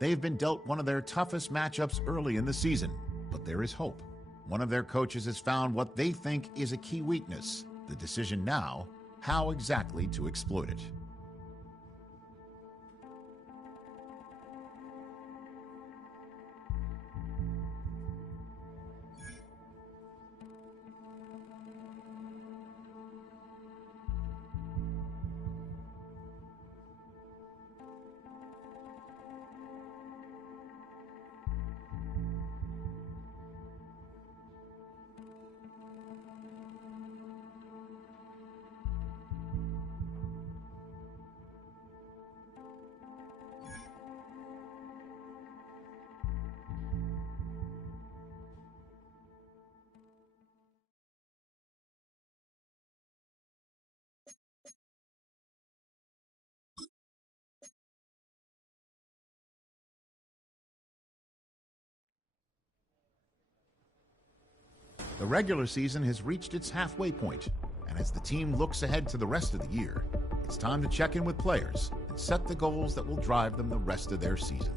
They've been dealt one of their toughest matchups early in the season, but there is hope. One of their coaches has found what they think is a key weakness. The decision now, how exactly to exploit it. The regular season has reached its halfway point, and as the team looks ahead to the rest of the year, it's time to check in with players and set the goals that will drive them the rest of their season.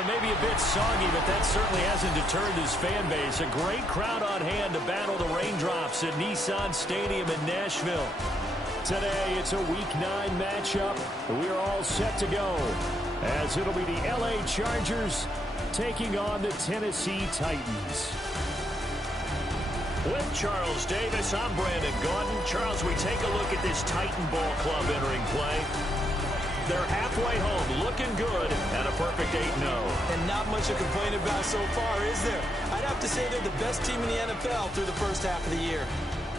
it may be a bit soggy, but that certainly hasn't deterred his fan base. A great crowd on hand to battle the raindrops at Nissan Stadium in Nashville. Today, it's a Week 9 matchup. We are all set to go, as it'll be the LA Chargers taking on the Tennessee Titans. With Charles Davis, I'm Brandon Gaudin. Charles, we take a look at this Titan ball club entering play. They're halfway home, looking good, and a perfect 8-0. And not much to complain about so far, is there? I'd have to say they're the best team in the NFL through the first half of the year.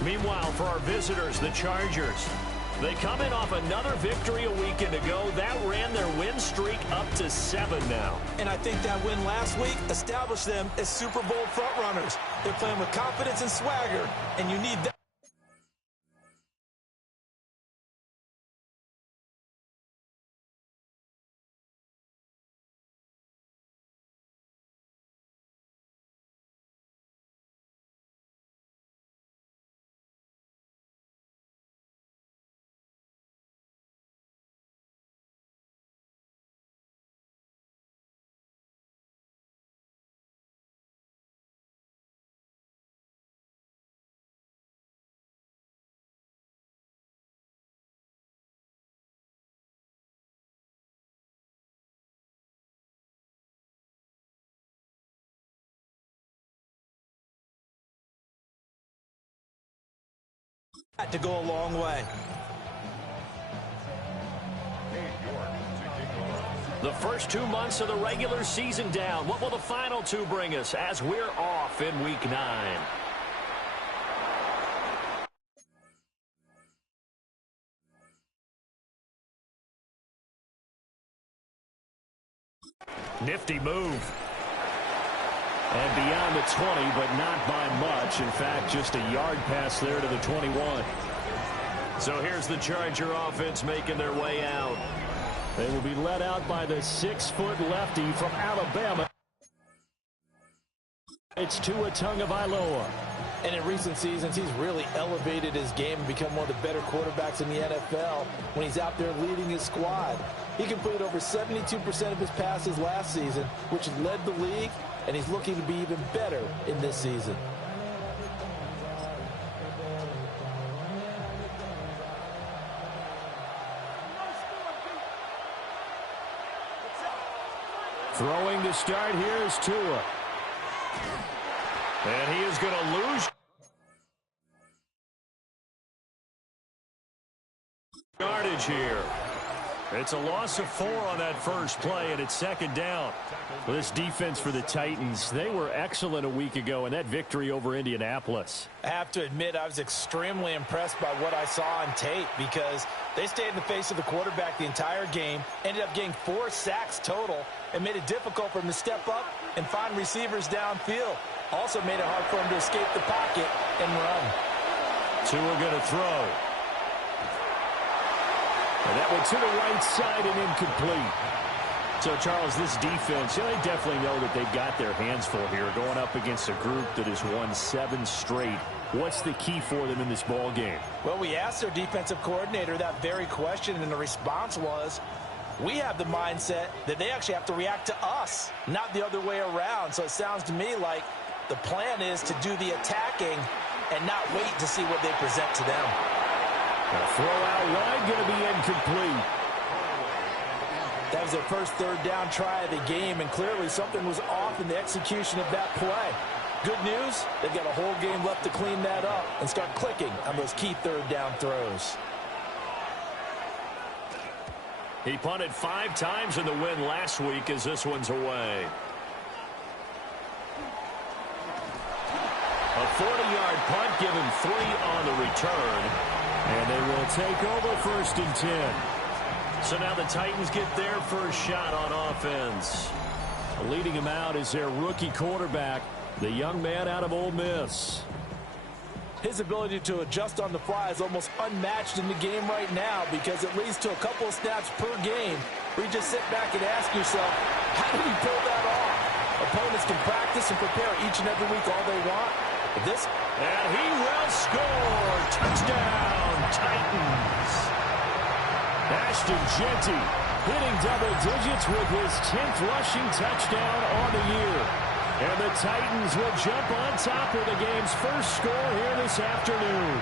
Meanwhile, for our visitors, the Chargers, they come in off another victory a weekend ago. That ran their win streak up to 7 now. And I think that win last week established them as Super Bowl frontrunners. They're playing with confidence and swagger, and you need that. To go a long way. The first 2 months of the regular season down. What will the final 2 bring us as we're off in Week 9? Nifty move. And beyond the 20, but not by much. In fact, just a yard pass there to the 21. So here's the Charger offense making their way out. They will be led out by the 6-foot lefty from Alabama. It's Tua Tagovailoa. And in recent seasons, he's really elevated his game and become one of the better quarterbacks in the NFL when he's out there leading his squad. He completed over 72% of his passes last season, which led the league, and he's looking to be even better in this season. Throwing to start here is Tua. And he is going to lose yardage here. It's a loss of 4 on that first play, and it's second down. Well, this defense for the Titans, they were excellent a week ago in that victory over Indianapolis. I have to admit, I was extremely impressed by what I saw on tape because they stayed in the face of the quarterback the entire game, ended up getting 4 sacks total, and made it difficult for him to step up and find receivers downfield. Also made it hard for him to escape the pocket and run. Tua going to throw. And that went to the right side and incomplete. So, Charles, this defense, they definitely know that they've got their hands full here, going up against a group that has won 7 straight. What's the key for them in this ball game? Well, we asked their defensive coordinator that very question, and the response was, we have the mindset that they actually have to react to us, not the other way around. So it sounds to me like the plan is to do the attacking and not wait to see what they present to them. A throw out wide, going to be incomplete. That was their first third down try of the game, and clearly something was off in the execution of that play. Good news, they've got a whole game left to clean that up and start clicking on those key third down throws. He punted 5 times in the win last week as this one's away. A 40-yard punt, give him 3 on the return. And they will take over first and 10. So now the Titans get their first shot on offense. Leading him out is their rookie quarterback, the young man out of Ole Miss. His ability to adjust on the fly is almost unmatched in the game right now because it leads to a couple of snaps per game where you just sit back and ask yourself, how did he pull that off? Opponents can practice and prepare each and every week all they want. But this... And he will score. Touchdown, Titans. Ashton Jeanty hitting double digits with his 10th rushing touchdown on the year. And the Titans will jump on top of the game's first score here this afternoon.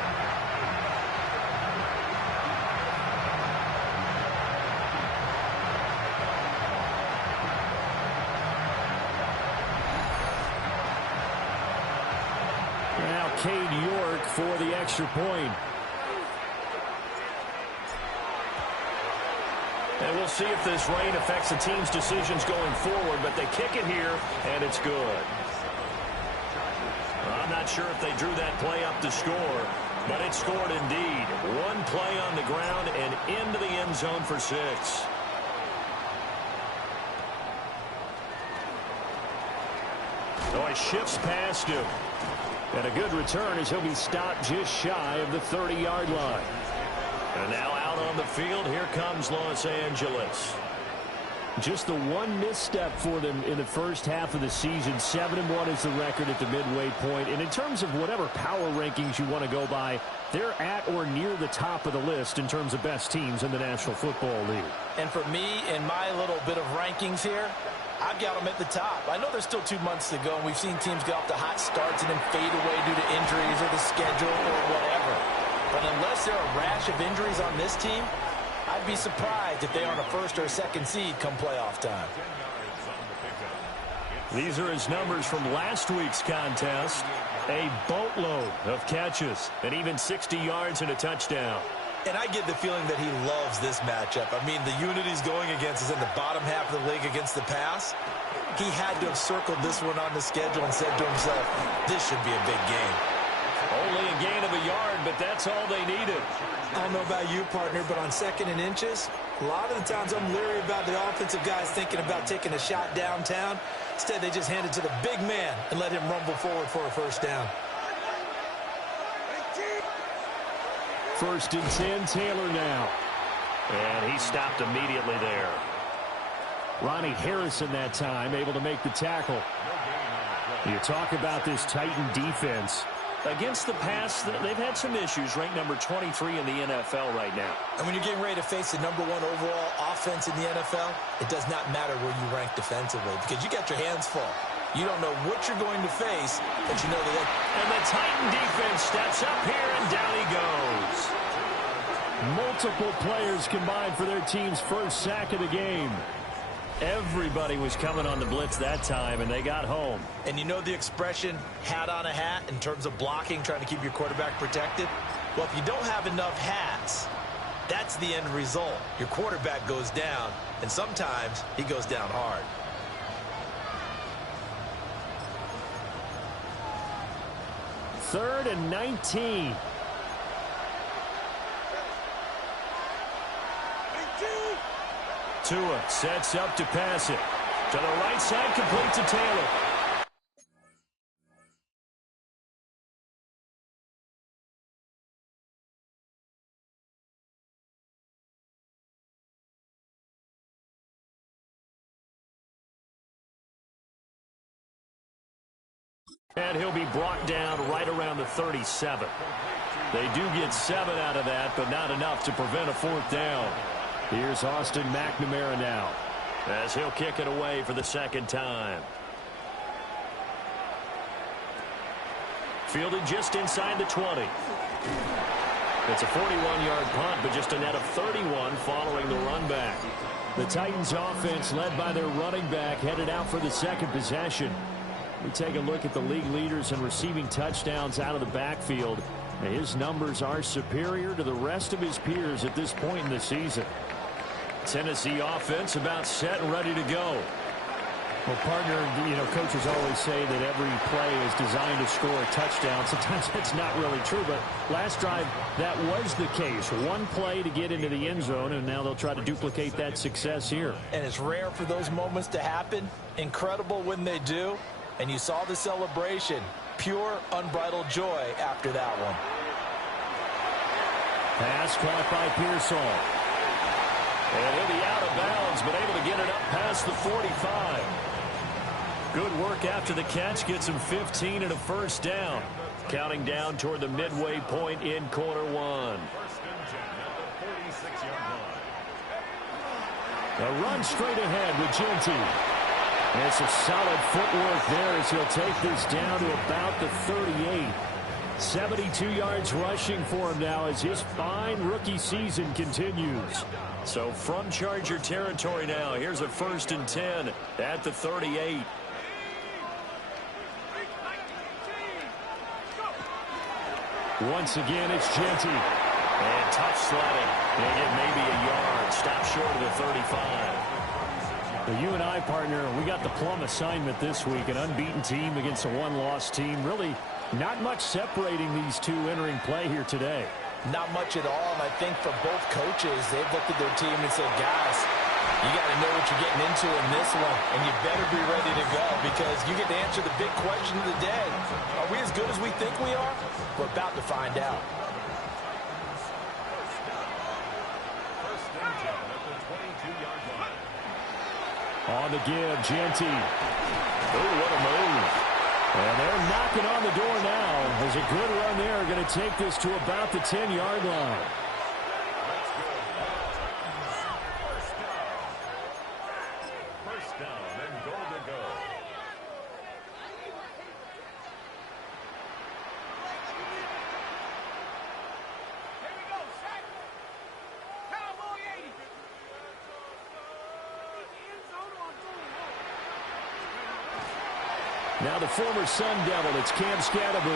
Now Cade York for the extra point. And we'll see if this rain affects the team's decisions going forward, but they kick it here, and it's good. I'm not sure if they drew that play up to score, but it scored indeed. One play on the ground and into the end zone for 6. Oh, he shifts past him. And a good return as he'll be stopped just shy of the 30-yard line. And now out on the field, here comes Los Angeles. Just the one misstep for them in the first half of the season. 7-1 is the record at the midway point. And in terms of whatever power rankings you want to go by, they're at or near the top of the list in terms of best teams in the National Football League. And for me, in my little bit of rankings here, I've got them at the top. I know there's still 2 months to go, and we've seen teams get off to hot starts and then fade away due to injuries or the schedule or whatever. But unless there are a rash of injuries on this team, I'd be surprised if they aren't a first or a second seed come playoff time. These are his numbers from last week's contest. A boatload of catches and even 60 yards and a touchdown. And I get the feeling that he loves this matchup. I mean, the unit he's going against is in the bottom half of the league against the pass. He had to have circled this one on the schedule and said to himself, this should be a big game. Only a gain of a yard, but that's all they needed. I don't know about you, partner, but on 2nd and inches, a lot of the times I'm leery about the offensive guys thinking about taking a shot downtown. Instead, they just hand it to the big man and let him rumble forward for a first down. 1st and 10, Taylor now. And he stopped immediately there. Ronnie Harrison that time, able to make the tackle. You talk about this Titan defense. Against the pass, they've had some issues, ranked number 23 in the NFL right now. And when you're getting ready to face the #1 overall offense in the NFL, it does not matter where you rank defensively because you got your hands full. You don't know what you're going to face, but you know that. And the Titan defense steps up here, and down he goes. Multiple players combined for their team's first sack of the game. Everybody was coming on the blitz that time, and they got home. And you know the expression, hat on a hat, in terms of blocking, trying to keep your quarterback protected? Well, if you don't have enough hats, that's the end result. Your quarterback goes down, and sometimes he goes down hard. Third and 19. Tua sets up to pass it. To the right side, complete to Taylor. And he'll be brought down right around the 37. They do get 7 out of that, but not enough to prevent a 4th down. Here's Austin McNamara now, as he'll kick it away for the 2nd time. Fielded just inside the 20. It's a 41-yard punt, but just a net of 31 following the run back. The Titans offense, led by their running back, headed out for the 2nd possession. We take a look at the league leaders in receiving touchdowns out of the backfield. His numbers are superior to the rest of his peers at this point in the season. Tennessee offense about set and ready to go. Well, partner, you know, coaches always say that every play is designed to score a touchdown. Sometimes that's not really true, but last drive, that was the case. One play to get into the end zone, and now they'll try to duplicate that success here. And it's rare for those moments to happen. Incredible when they do. And you saw the celebration. Pure, unbridled joy after that one. Pass caught by Pearsall. And he'll be out of bounds, but able to get it up past the 45. Good work after the catch. Gets him 15 and a first down. Counting down toward the midway point in quarter one. A run straight ahead with Genty. And some solid footwork there as he'll take this down to about the 38. 72 yards rushing for him now as his fine rookie season continues. So from Charger territory now, here's a 1st and 10 at the 38. Once again, it's Genty. And tough sledding. They get maybe a yard. Stop short of the 35. Well, you and I, partner, we got the plum assignment this week. An unbeaten team against a one-loss team. Really not much separating these two entering play here today. Not much at all, and I think for both coaches, they've looked at their team and said, guys, you got to know what you're getting into in this one, and you better be ready to go because you get to answer the big question of the day. Are we as good as we think we are? We're about to find out. On the give, Genty. Oh, what a move. And they're knocking on the door now. There's a good run there. Going to take this to about the 10-yard line. First down and goal to go. Now the former Sun Devil, it's Cam Scatterby.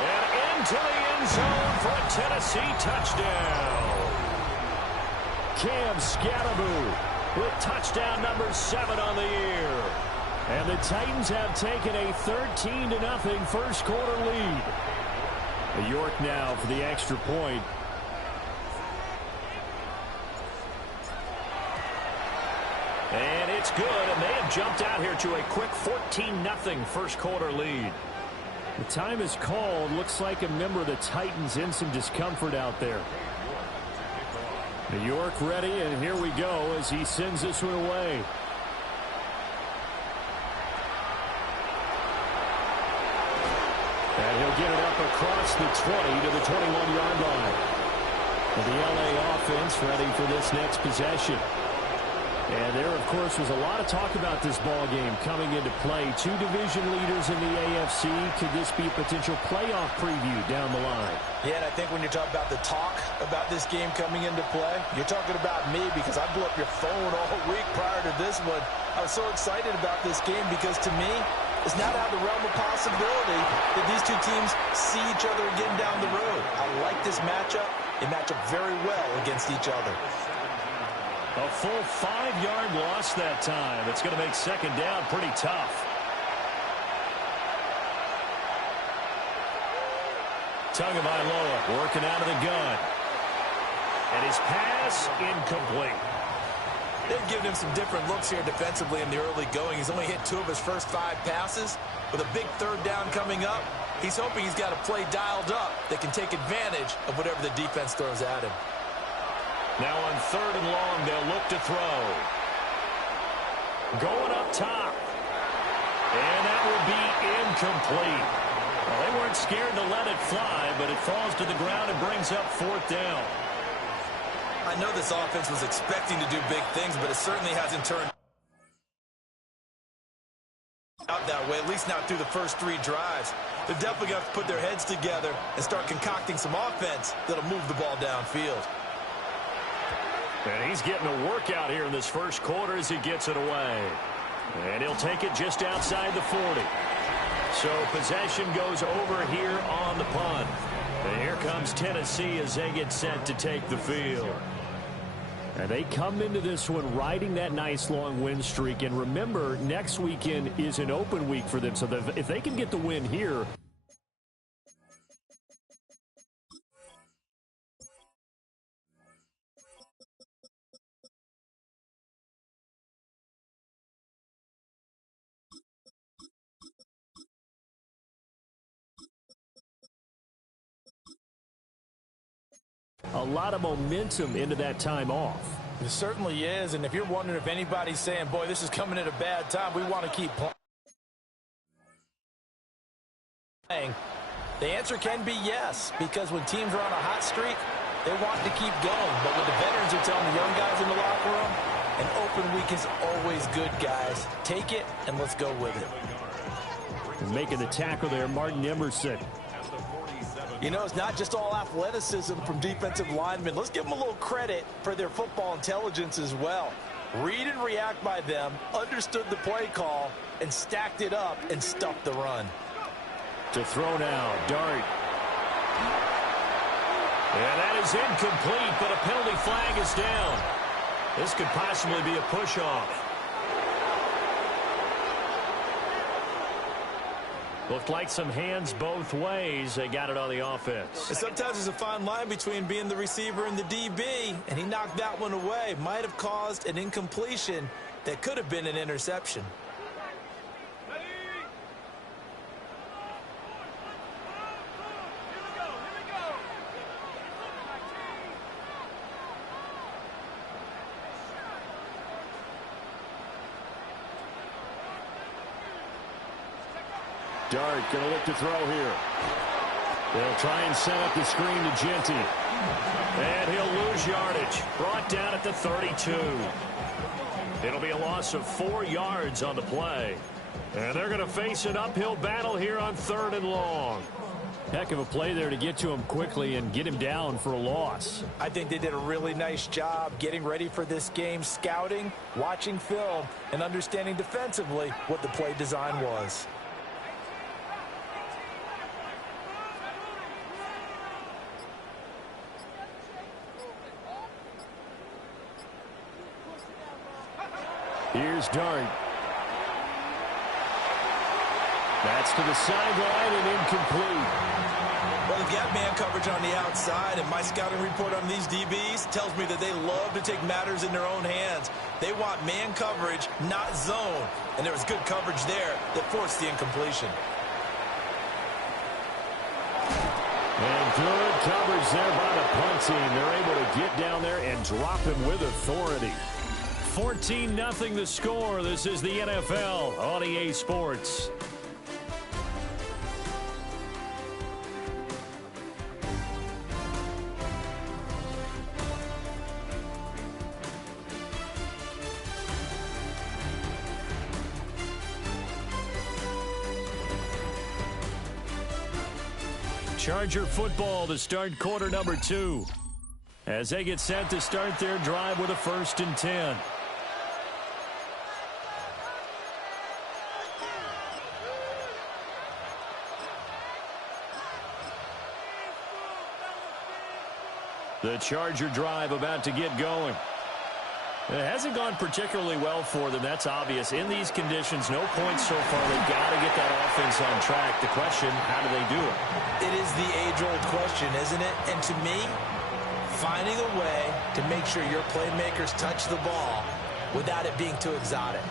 And into the end zone for a Tennessee touchdown. Cam Scatterby with touchdown number 7 on the year. And the Titans have taken a 13-0 first quarter lead. York now for the extra point. And it's good, and they have jumped out here to a quick 14-0 first quarter lead. The time is called. Looks like a member of the Titans in some discomfort out there. New York ready, and here we go as he sends this one away. And he'll get it up across the 20 to the 21-yard line. And the LA offense ready for this next possession. And there, of course, was a lot of talk about this ball game coming into play. 2 division leaders in the AFC. Could this be a potential playoff preview down the line? Yeah, and I think when you're talking about the talk about this game coming into play, you're talking about me because I blew up your phone all week prior to this one. I was so excited about this game because, to me, it's not out of the realm of possibility that these two teams see each other again down the road. I like this matchup. They match up very well against each other. A full 5-yard loss that time. It's going to make second down pretty tough. Tagovailoa working out of the gun. And his pass incomplete. They've given him some different looks here defensively in the early going. He's only hit 2 of his first 5 passes. With a big 3rd down coming up, he's hoping he's got a play dialed up that can take advantage of whatever the defense throws at him. Now on 3rd and long, they'll look to throw. Going up top. And that will be incomplete. Well, they weren't scared to let it fly, but it falls to the ground and brings up 4th down. I know this offense was expecting to do big things, but it certainly hasn't turned out that way, at least not through the first 3 drives. They're definitely going to put their heads together and start concocting some offense that'll move the ball downfield. And he's getting a workout here in this first quarter as he gets it away. And he'll take it just outside the 40. So possession goes over here on the punt. And here comes Tennessee as they get set to take the field. And they come into this one riding that nice long win streak. And remember, next weekend is an open week for them. So if they can get the win here, a lot of momentum into that time off. It certainly is, and if you're wondering if anybody's saying, boy, this is coming at a bad time, we want to keep playing, the answer can be yes, because when teams are on a hot streak, They want to keep going, but what the veterans are telling the young guys in the locker room, an open week is always good, guys. Take it, and let's go with it. And making the tackle there, Martin Emerson. You know, it's not just all athleticism from defensive linemen. Let's give them a little credit for their football intelligence as well. Read and react by them, understood the play call, and stacked it up and stuffed the run. To throw now, Dart. And that is incomplete, but a penalty flag is down. This could possibly be a push-off. Looked like some hands both ways. They got it on the offense. And sometimes there's a fine line between being the receiver and the DB, and he knocked that one away. Might have caused an incompletion that could have been an interception. Dart going to look to throw here. They'll try and set up the screen to Genty. And he'll lose yardage. Brought down at the 32. It'll be a loss of 4 yards on the play. And they're going to face an uphill battle here on 3rd and long. Heck of a play there to get to him quickly and get him down for a loss. I think they did a really nice job getting ready for this game, scouting, watching film, and understanding defensively what the play design was. Here's Dart. That's to the sideline and incomplete. Well, they've got man coverage on the outside, and my scouting report on these DBs tells me that they love to take matters in their own hands. They want man coverage, not zone. And there was good coverage there that forced the incompletion. And good coverage there by the punt team. They're able to get down there and drop him with authority. 14-0 the score. This is the NFL on EA Sports. Charger football to start quarter number 2. As they get set to start their drive with a 1st and 10. The Charger drive about to get going. It hasn't gone particularly well for them. That's obvious. In these conditions, no points so far. They've got to get that offense on track. The question, how do they do it? It is the age-old question, isn't it? And to me, finding a way to make sure your playmakers touch the ball without it being too exotic.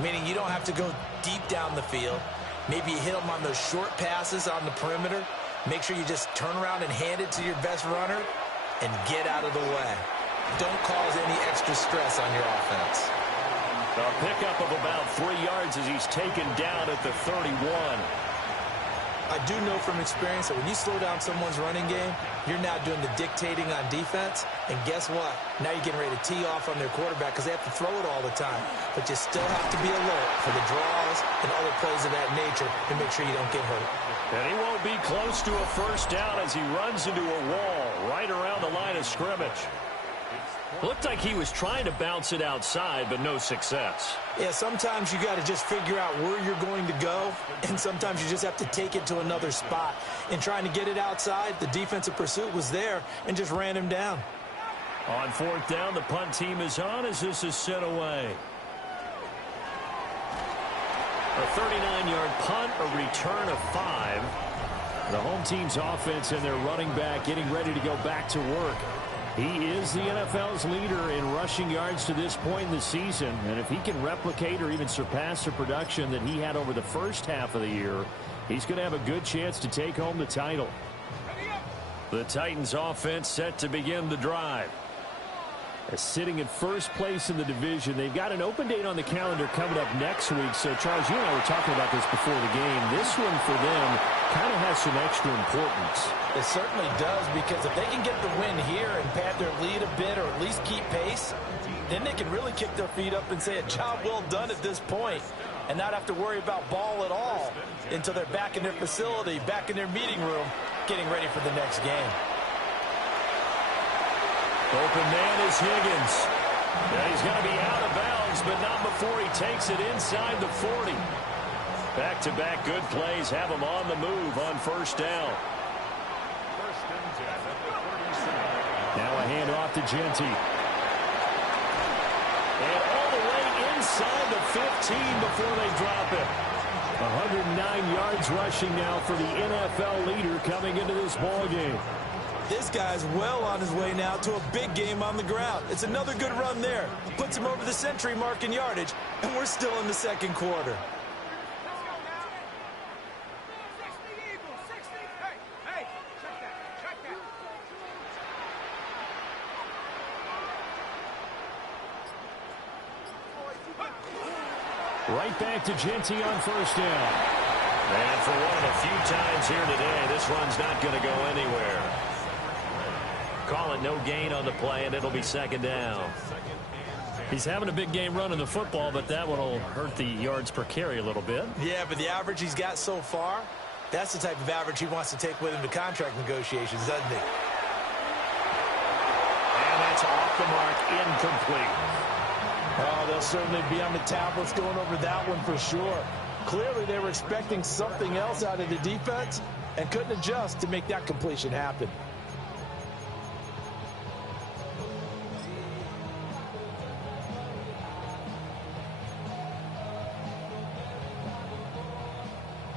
Meaning you don't have to go deep down the field. Maybe you hit them on those short passes on the perimeter. Make sure you just turn around and hand it to your best runner and get out of the way. Don't cause any extra stress on your offense. A pickup of about 3 yards as he's taken down at the 31. I do know from experience that when you slow down someone's running game, you're now doing the dictating on defense. And guess what? Now you're getting ready to tee off on their quarterback because they have to throw it all the time. But you still have to be alert for the draws and other plays of that nature to make sure you don't get hurt. And he won't be close to a 1st down as he runs into a wall right around the line of scrimmage. Looked like he was trying to bounce it outside, but no success. Yeah, sometimes you got to just figure out where you're going to go, and sometimes you just have to take it to another spot. In trying to get it outside, the defensive pursuit was there and just ran him down. On 4th down, the punt team is on as this is set away. A 39-yard punt, a return of 5. The home team's offense and their running back getting ready to go back to work. He is the NFL's leader in rushing yards to this point in the season. And if he can replicate or even surpass the production that he had over the first half of the year, he's going to have a good chance to take home the title. The Titans offense set to begin the drive. Sitting in 1st place in the division. They've got an open date on the calendar coming up next week. So, Charles, you and I were talking about this before the game. This one for them kind of has some extra importance. It certainly does, because if they can get the win here and pad their lead a bit or at least keep pace, then they can really kick their feet up and say a job well done at this point and not have to worry about ball at all until they're back in their facility, back in their meeting room, getting ready for the next game. Open man is Higgins. Yeah, he's going to be out of bounds, but not before he takes it inside the 40. Back-to-back good plays have him on the move on first down. Now a handoff to Genty. And all the way inside the 15 before they drop it. 109 yards rushing now for the NFL leader coming into this ballgame. This guy's well on his way now to a big game on the ground. It's another good run there. Puts him over the century mark in yardage, and we're still in the second quarter. Right back to Genty on first down. And for one of the few times here today, this run's not going to go anywhere. Call it no gain on the play, and it'll be second down. He's having a big game running the football, but that one will hurt the yards per carry a little bit. Yeah, but the average he's got so far, that's the type of average he wants to take with him to contract negotiations, doesn't he? And that's off the mark, incomplete. Oh, they'll certainly be on the tablets going over that one for sure. Clearly, they were expecting something else out of the defense and couldn't adjust to make that completion happen.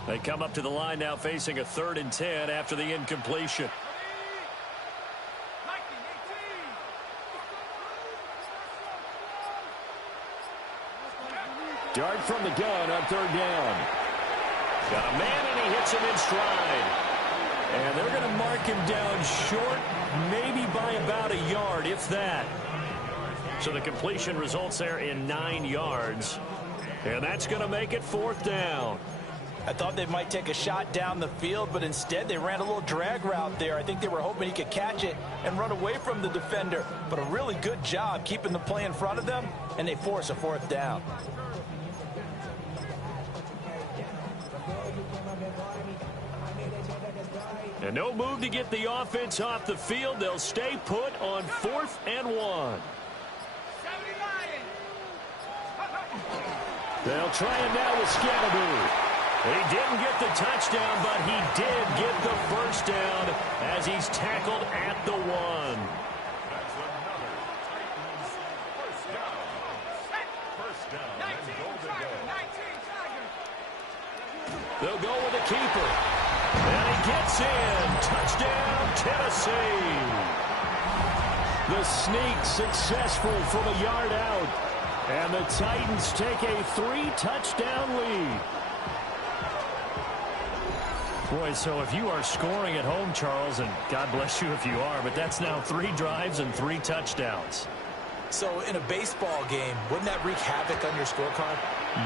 They come up to the line now facing a 3rd and 10 after the incompletion. Dart from the gun on 3rd down. Got a man, and he hits him in stride. And they're going to mark him down short, maybe by about a yard, if that. So the completion results there in 9 yards. And that's going to make it 4th down. I thought they might take a shot down the field, but instead they ran a little drag route there. I think they were hoping he could catch it and run away from the defender. But a really good job keeping the play in front of them, and they force a 4th down. And no move to get the offense off the field. They'll stay put on 4th and 1. They'll try it now with Scalaboo. He didn't get the touchdown, but he did get the first down as he's tackled at the 1. They'll go with the keeper. And he gets in. Touchdown, Tennessee. The sneak successful from a yard out. And the Titans take a 3-touchdown lead. Boy, so if you are scoring at home, Charles, and God bless you if you are, but that's now 3 drives and 3 touchdowns. So in a baseball game, wouldn't that wreak havoc on your scorecard?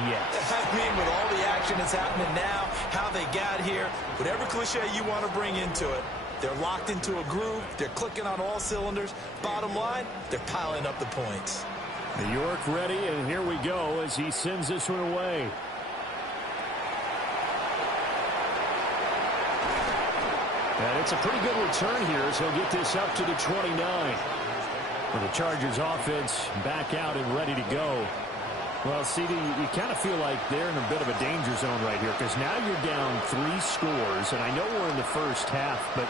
Yes. I mean, with all the action that's happening now, how they got here, whatever cliche you want to bring into it, they're locked into a groove, they're clicking on all cylinders. Bottom line, they're piling up the points. New York ready, and here we go as he sends this one away. And it's a pretty good return here as he'll get this up to the 29. For the Chargers offense back out and ready to go. Well, CD, you kind of feel like they're in a bit of a danger zone right here because now you're down 3 scores, and I know we're in the first half, but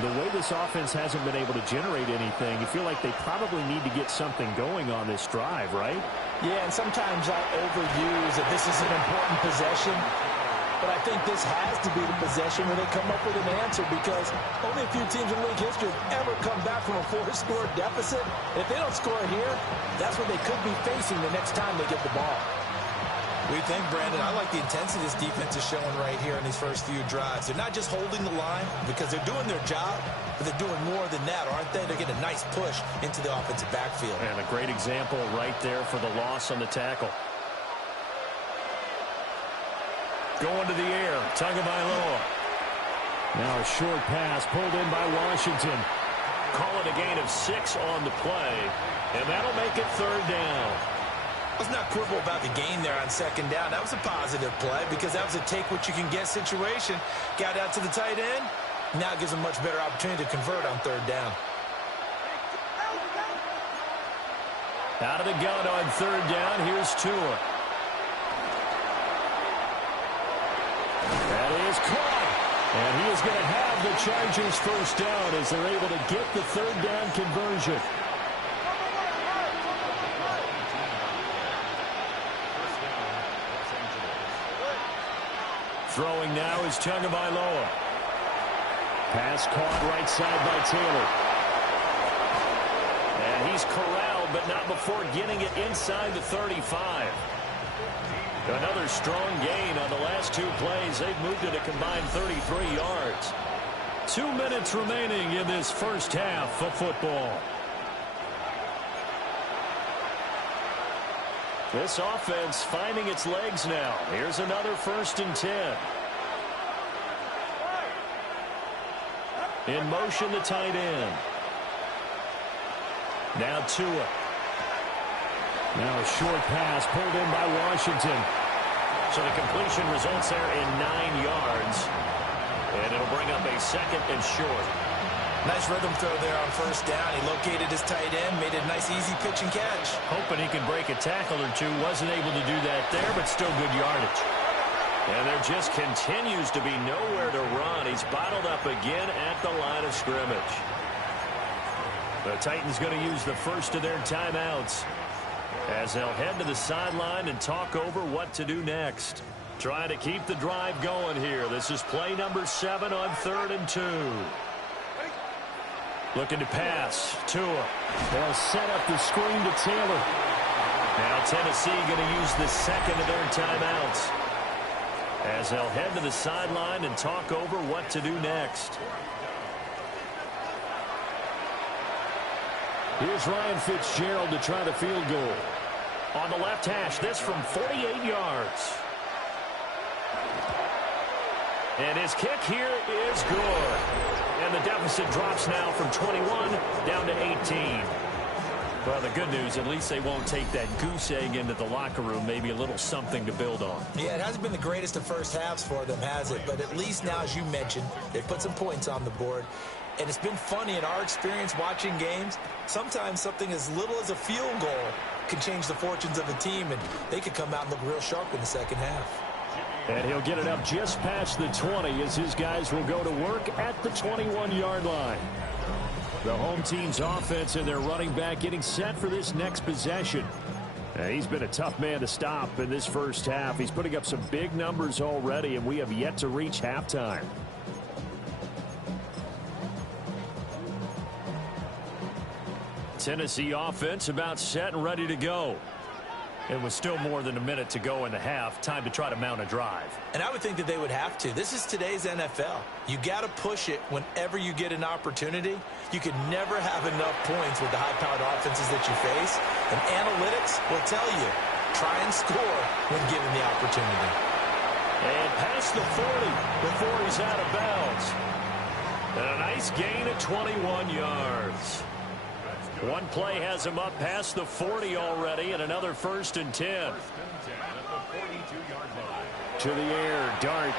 the way this offense hasn't been able to generate anything, you feel like they probably need to get something going on this drive, right? Yeah, and sometimes I overuse that this is an important possession. But I think this has to be the possession where they come up with an answer because only a few teams in league history have ever come back from a 4-score deficit. And if they don't score here, that's what they could be facing the next time they get the ball. What do you think, Brandon? I like the intensity this defense is showing right here in these first few drives. They're not just holding the line because they're doing their job, but they're doing more than that, aren't they? They're getting a nice push into the offensive backfield. And a great example right there for the loss on the tackle. Going to the air, Tagovailoa. Now a short pass pulled in by Washington. Call it a gain of 6 on the play, and that'll make it 3rd down. Let's not quibble about the gain there on 2nd down. That was a positive play because that was a take-what-you-can-get situation. Got out to the tight end. Now it gives a much better opportunity to convert on 3rd down. Out of the gun on 3rd down. Here's Tua. That is caught. And he is going to have the Chargers 1st down as they're able to get the 3rd down conversion. Throwing now is Tagovailoa. Pass caught right side by Taylor. And he's corralled, but not before getting it inside the 35. Another strong gain on the last 2 plays. They've moved it a combined 33 yards. 2 minutes remaining in this first half of football. This offense finding its legs now. Here's another 1st and 10. In motion, the tight end. Now Tua. Now a short pass pulled in by Washington. So the completion results there in 9 yards. And it'll bring up a 2nd and short. Nice rhythm throw there on 1st down. He located his tight end, made a nice easy pitch and catch. Hoping he could break a tackle or two. Wasn't able to do that there, but still good yardage. And there just continues to be nowhere to run. He's bottled up again at the line of scrimmage. The Titans going to use the first of their timeouts as they'll head to the sideline and talk over what to do next. Trying to keep the drive going here. This is play number 7 on 3rd and 2. Looking to pass. Tua. They'll set up the screen to Taylor. Now Tennessee going to use the 2nd of their timeouts as they'll head to the sideline and talk over what to do next. Here's Ryan Fitzgerald to try the field goal. On the left hash, this from 48 yards. And his kick here is good. And the deficit drops now from 21 down to 18. Well, the good news, at least they won't take that goose egg into the locker room. Maybe a little something to build on. Yeah, it hasn't been the greatest of first halves for them, has it? But at least now, as you mentioned, they've put some points on the board. And it's been funny in our experience watching games. Sometimes something as little as a field goal can change the fortunes of a team, and they could come out and look real sharp in the 2nd half. And he'll get it up just past the 20 as his guys will go to work at the 21-yard line. The home team's offense and their running back getting set for this next possession. He's been a tough man to stop in this first half. He's putting up some big numbers already, and we have yet to reach halftime. Tennessee offense about set and ready to go. And with still more than a minute to go in the half, time to try to mount a drive. And I would think that they would have to. This is today's NFL. You got to push it whenever you get an opportunity. You can never have enough points with the high-powered offenses that you face. And analytics will tell you, try and score when given the opportunity. And past the 40 before he's out of bounds. And a nice gain of 21 yards. One play has him up past the 40 already, and another 1st and 10. To the air, Dart.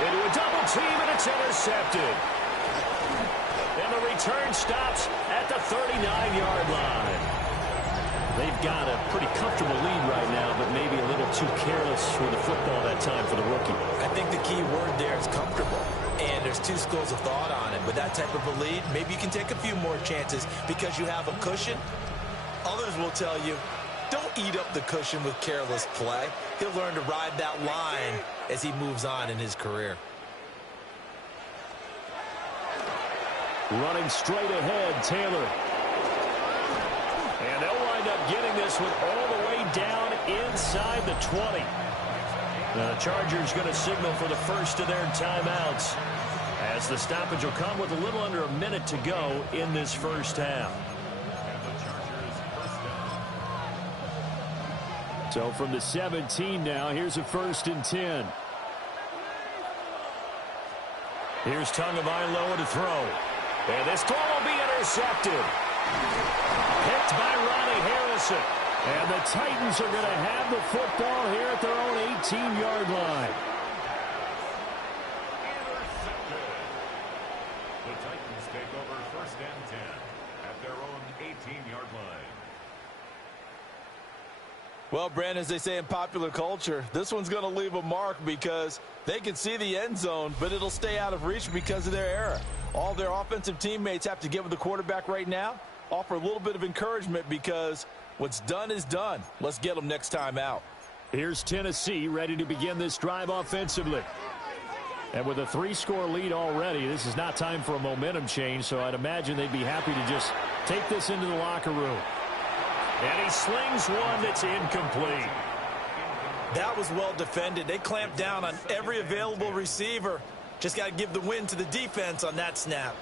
Into a double team, and it's intercepted. And the return stops at the 39-yard line. They've got a pretty comfortable lead right now, but maybe a little too careless with the football that time for the rookie. I think the key word there is comfortable. And there's 2 schools of thought on it. With that type of a lead, maybe you can take a few more chances because you have a cushion. Others will tell you, don't eat up the cushion with careless play. He'll learn to ride that line as he moves on in his career. Running straight ahead, Taylor. And they'll wind up getting this one all the way down inside the 20. The Chargers going to signal for the first of their timeouts as the stoppage will come with a little under a minute to go in this first half. So from the 17 now, here's a 1st and 10. Here's Tagovailoa to throw. And this throw will be intercepted. Picked by Ronnie Harrison. And the Titans are going to have the football here at their own 18-yard line. Intercepted. The Titans take over 1st and 10 at their own 18-yard line. Well, Brandon, as they say in popular culture, this one's going to leave a mark because they can see the end zone, but it'll stay out of reach because of their error. All their offensive teammates have to get with the quarterback right now, offer a little bit of encouragement because what's done is done. Let's get them next time out. Here's Tennessee ready to begin this drive offensively. And with a 3-score lead already, this is not time for a momentum change, so I'd imagine they'd be happy to just take this into the locker room. And he slings one that's incomplete. That was well defended. They clamped down on every available receiver. Just got to give the win to the defense on that snap.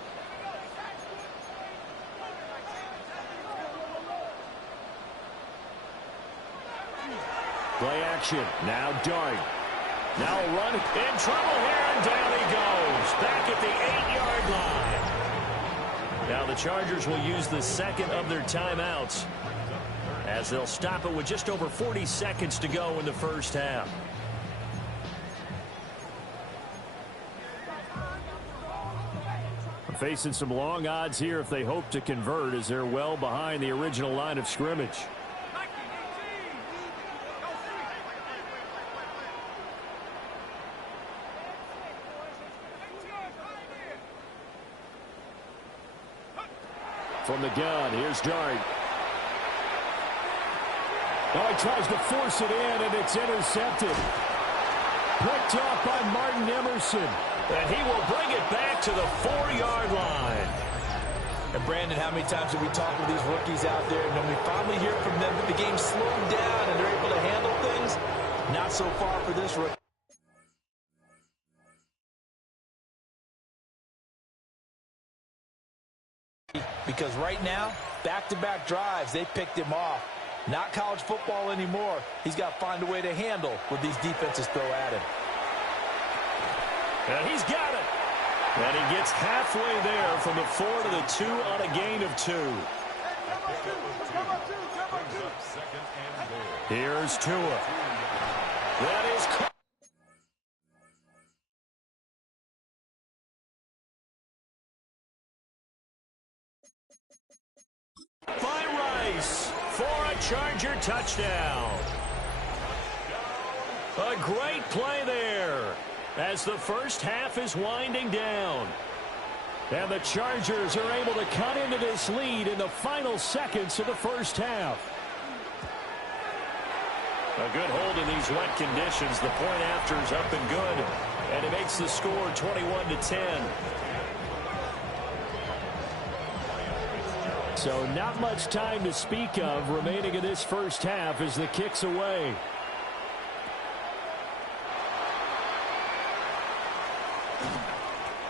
Play action. Now Dart. Now a run. In trouble here, and down he goes. Back at the 8-yard line. Now the Chargers will use the second of their timeouts, as they'll stop it with just over 40 seconds to go in the first half. We're facing some long odds here if they hope to convert, as they're well behind the original line of scrimmage. From the gun, here's Dart. Oh, he tries to force it in, and it's intercepted. Picked off by Martin Emerson. And he will bring it back to the 4-yard line. And Brandon, how many times have we talked with these rookies out there, and when we finally hear from them that the game's slowed down and they're able to handle things? Not so far for this rookie. Because right now, back-to-back drives, they picked him off. Not college football anymore. He's got to find a way to handle what these defenses throw at him. And he's got it. And he gets halfway there from the 4 to the 2 on a gain of 2. Here's Tua. That is... by Rice for a Charger touchdown. A great play there as the first half is winding down. And the Chargers are able to cut into this lead in the final seconds of the first half. A good hold in these wet conditions. The point after is up and good, and it makes the score 21-10. So not much time to speak of remaining in this first half as the kick's away.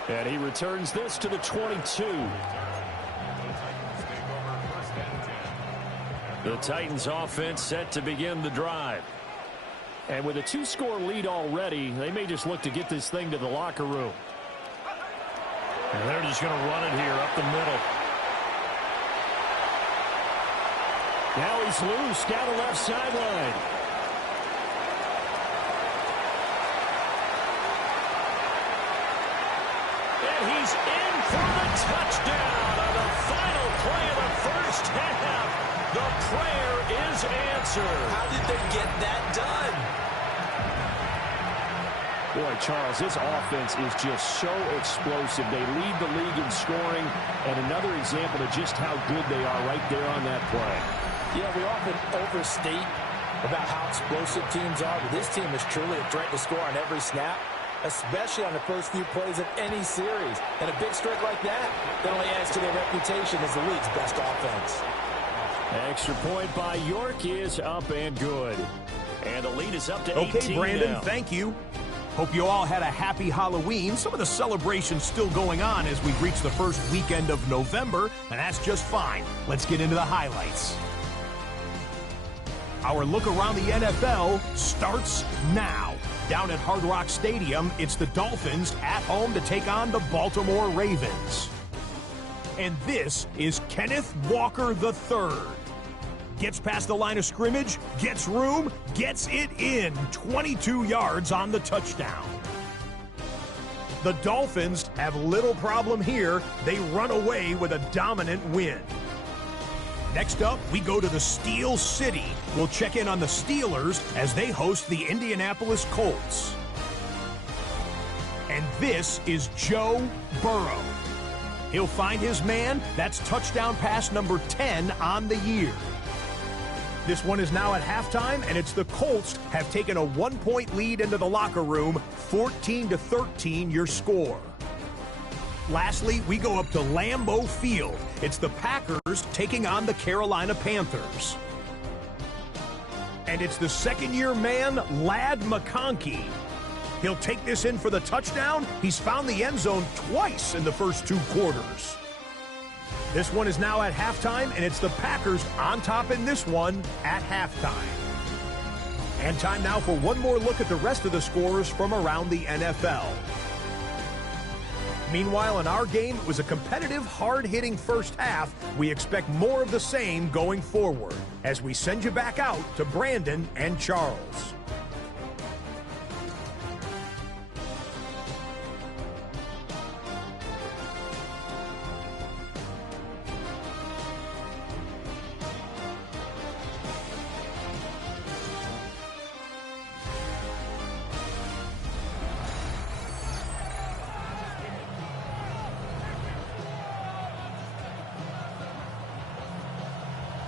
And he returns this to the 22. The Titans offense set to begin the drive. And with a 2-score lead already, they may just look to get this thing to the locker room. And they're just going to run it here up the middle. Now he's loose down the left sideline. And he's in for the touchdown on the final play of the first half. The prayer is answered. How did they get that done? Boy, Charles, this offense is just so explosive. They lead the league in scoring, and another example of just how good they are right there on that play. Yeah, we often overstate about how explosive teams are, but this team is truly a threat to score on every snap, especially on the first few plays of any series. And a big streak like that only adds to their reputation as the league's best offense. Extra point by York is up and good. And the lead is up to 18 Okay, Brandon, now. thank you. Hope you all had a happy Halloween. Some of the celebrations still going on as we reach the first weekend of November, and that's just fine. Let's get into the highlights. Our look around the NFL starts now. Down at Hard Rock Stadium, it's the Dolphins at home to take on the Baltimore Ravens. And this is Kenneth Walker III. Gets past the line of scrimmage, gets room, gets it in. 22 yards on the touchdown. The Dolphins have little problem here. They run away with a dominant win. Next up, we go to the Steel City. We'll check in on the Steelers as they host the Indianapolis Colts. And this is Joe Burrow. He'll find his man. That's touchdown pass number 10 on the year. This one is now at halftime, and it's the Colts have taken a 1-point lead into the locker room. 14-13 your score. Lastly, we go up to Lambeau Field. It's the Packers taking on the Carolina Panthers. And it's the second-year man, Ladd McConkey. He'll take this in for the touchdown. He's found the end zone twice in the first 2 quarters. This one is now at halftime, and it's the Packers on top in this one at halftime. And time now for one more look at the rest of the scores from around the NFL. Meanwhile, in our game, it was a competitive, hard-hitting first half. We expect more of the same going forward as we send you back out to Brandon and Charles.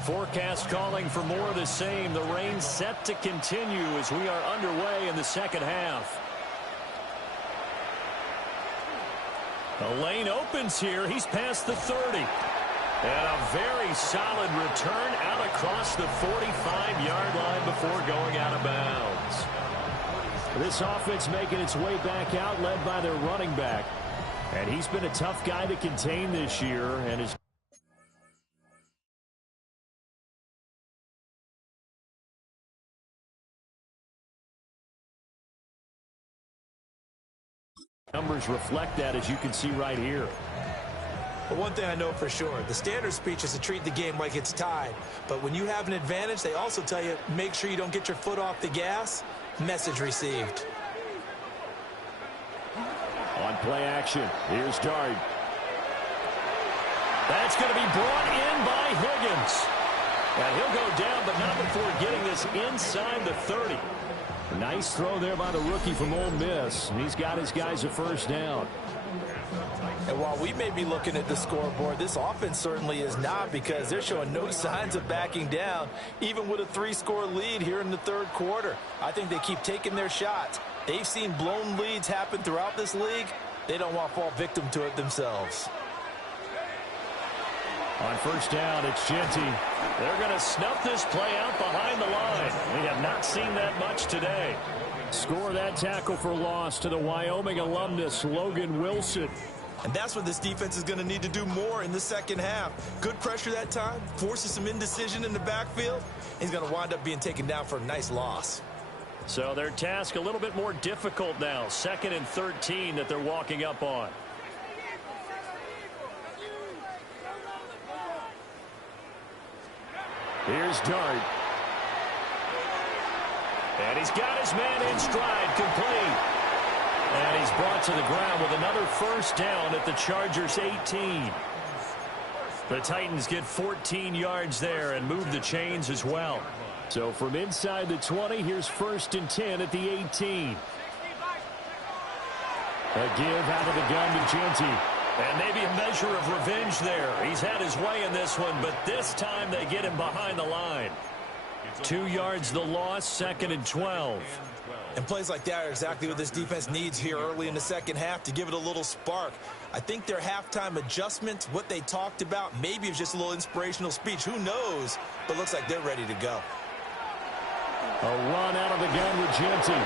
Forecast calling for more of the same. The rain set to continue as we are underway in the second half. The lane opens here. He's past the 30. And a very solid return out across the 45-yard line before going out of bounds. This offense making its way back out, led by their running back. And he's been a tough guy to contain this year, and his numbers reflect that, as you can see right here. But one thing I know for sure, the standard speech is to treat the game like it's tied. But when you have an advantage, they also tell you, make sure you don't get your foot off the gas. Message received. On play action, here's Dart. That's going to be brought in by Higgins. And he'll go down, but not before getting this inside the 30. Nice throw there by the rookie from Ole Miss. And he's got his guys a first down. And while we may be looking at the scoreboard, this offense certainly is not, because they're showing no signs of backing down, even with a 3-score lead here in the third quarter. I think they keep taking their shots. They've seen blown leads happen throughout this league. They don't want to fall victim to it themselves. On first down, it's Genty. They're going to snuff this play out behind the line. We have not seen that much today. Score that tackle for loss to the Wyoming alumnus, Logan Wilson. And that's what this defense is going to need to do more in the second half. Good pressure that time, forces some indecision in the backfield. He's going to wind up being taken down for a nice loss. So their task a little bit more difficult now. 2nd and 13 that they're walking up on. Here's Dart. And he's got his man in stride, complete. And he's brought to the ground with another first down at the Chargers' 18. The Titans get 14 yards there and move the chains as well. So from inside the 20, here's 1st and 10 at the 18. A give out of the gun to Genty. And maybe a measure of revenge there. He's had his way in this one, but this time they get him behind the line. 2 yards the loss, 2nd and 12. And plays like that are exactly what this defense needs here early in the second half to give it a little spark. I think their halftime adjustment, what they talked about, maybe it's just a little inspirational speech. Who knows? But looks like they're ready to go. A run out of the gun with Genty.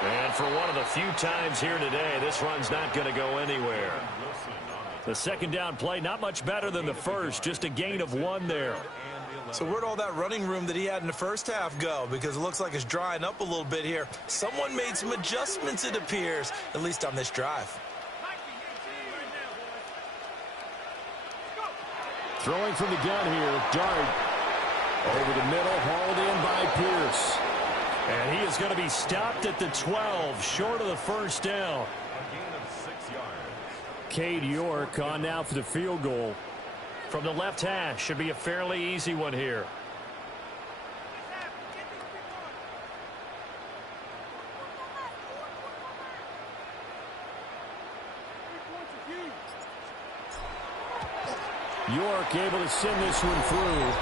And for one of the few times here today, this run's not going to go anywhere. The second down play, not much better than the first, just a gain of 1 there. So where'd all that running room that he had in the first half go? Because it looks like it's drying up a little bit here. Someone made some adjustments, it appears, at least on this drive. Throwing from the gun here, Dart. Over the middle, hauled in by Pierce. And he is going to be stopped at the 12, short of the first down. A gain of 6 yards. Cade York on now for the field goal. From the left hash, should be a fairly easy one here. York able to send this one through.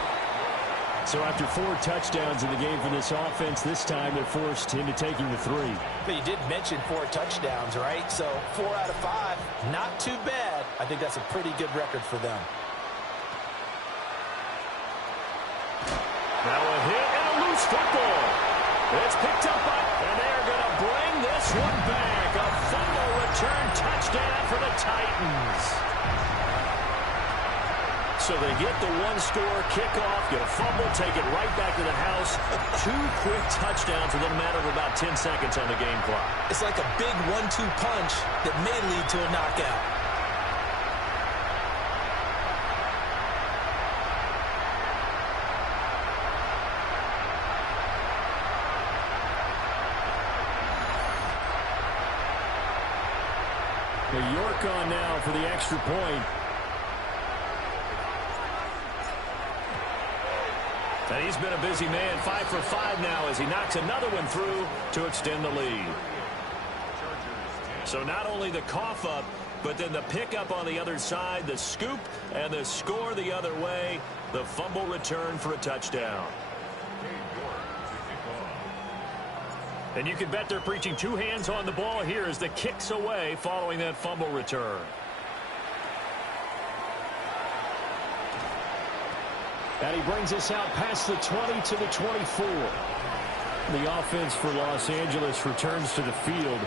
So after 4 touchdowns in the game for this offense, this time they're forced into taking the 3. But you did mention 4 touchdowns, right? So 4 out of 5, not too bad. I think that's a pretty good record for them. Now a hit and a loose football. It's picked up by, and they're going to bring this one back. A fumble return touchdown for the Titans. So they get the 1-score kickoff, get a fumble, take it right back to the house. 2 quick touchdowns within a matter of about 10 seconds on the game clock. It's like a big 1-2 punch that may lead to a knockout. The York on now for the extra point. And he's been a busy man, 5 for 5 now as he knocks another one through to extend the lead. So not only the cough up, but then the pickup on the other side, the scoop, and the score the other way, the fumble return for a touchdown. And you can bet they're preaching 2 hands on the ball here as the kick's away following that fumble return. And he brings us out past the 20 to the 24. The offense for Los Angeles returns to the field.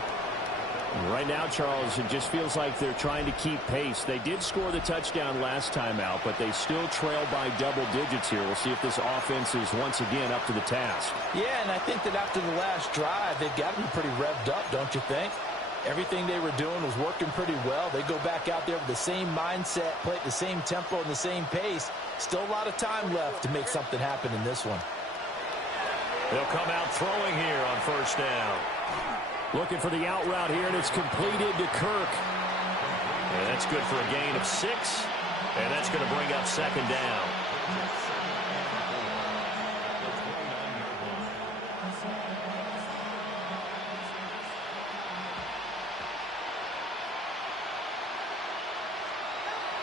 And right now, Charles, it just feels like they're trying to keep pace. They did score the touchdown last time out, but they still trail by double digits here. We'll see if this offense is once again up to the task. Yeah, and I think that after the last drive, they've got to be pretty revved up, don't you think? Everything they were doing was working pretty well. They go back out there with the same mindset, play at the same tempo and the same pace. Still a lot of time left to make something happen in this one. They'll come out throwing here on first down. Looking for the out route here, and it's completed to Kirk. And that's good for a gain of 6, and that's going to bring up second down.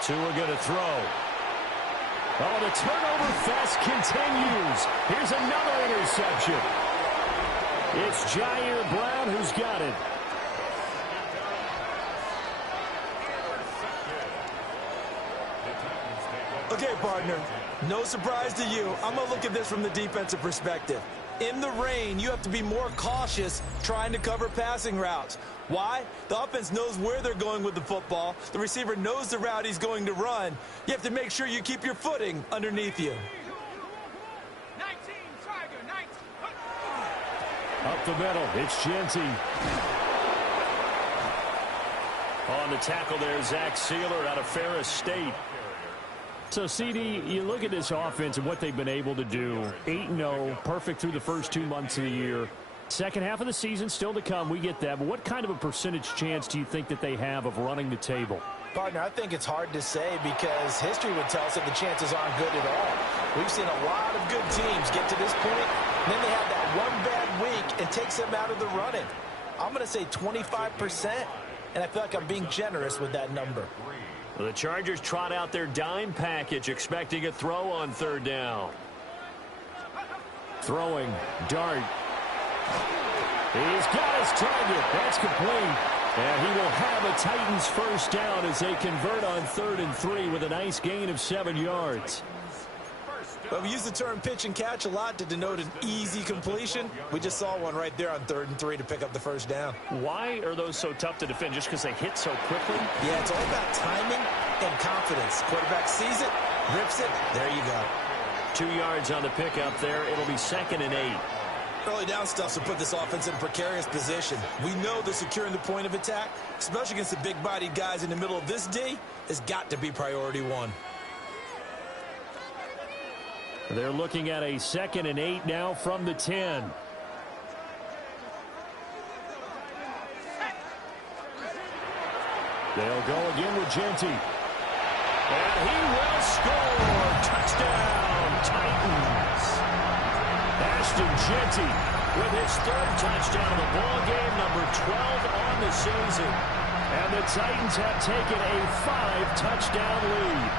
Two are going to throw. Oh, the turnover fest continues. Here's another interception. It's Jair Brown who's got it. Okay, partner, no surprise to you. I'm going to look at this from the defensive perspective. In the rain, you have to be more cautious trying to cover passing routes. Why? The offense knows where they're going with the football. The receiver knows the route he's going to run. You have to make sure you keep your footing underneath you. 19, Tiger, 19. Up the middle, it's Genty. On the tackle there, Zach Sealer out of Ferris State. So, CD, you look at this offense and what they've been able to do. 8-0, perfect through the first 2 months of the year. Second half of the season still to come, we get that. But what kind of a percentage chance do you think that they have of running the table? Partner, I think it's hard to say because history would tell us that the chances aren't good at all. We've seen a lot of good teams get to this point, and then they have that one bad week and takes them out of the running. I'm going to say 25%, and I feel like I'm being generous with that number. The Chargers trot out their dime package, expecting a throw on third down. Throwing, Dart. He's got his target. That's complete. And he will have a Titans first down as they convert on 3rd and 3 with a nice gain of 7 yards. But we use the term pitch and catch a lot to denote an easy completion. We just saw one right there on 3rd and 3 to pick up the first down. Why are those so tough to defend? Just because they hit so quickly? Yeah, it's all about timing and confidence. Quarterback sees it, rips it, there you go. 2 yards on the pickup there. It'll be 2nd and 8. Early down stuff will put this offense in a precarious position. We know they're securing the point of attack, especially against the big-bodied guys in the middle of this D. Has got to be priority one. They're looking at a 2nd and 8 now from the 10. They'll go again with Genty. And he will score. Touchdown, Titans. Ashton Genty with his 3rd touchdown of the ball game, number 12 on the season. And the Titans have taken a 5-touchdown lead.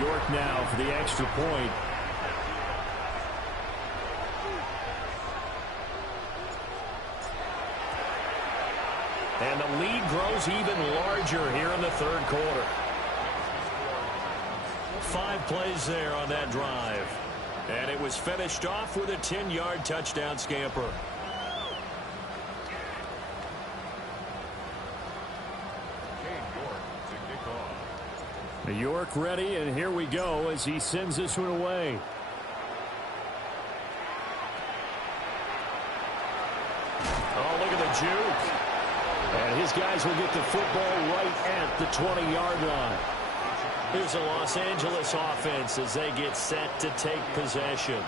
York now for the extra point. And the lead grows even larger here in the 3rd quarter. 5 plays there on that drive. And it was finished off with a 10-yard touchdown scamper. York ready, and here we go as he sends this one away. Oh, look at the juke. And his guys will get the football right at the 20-yard line. Here's a Los Angeles offense as they get set to take possession.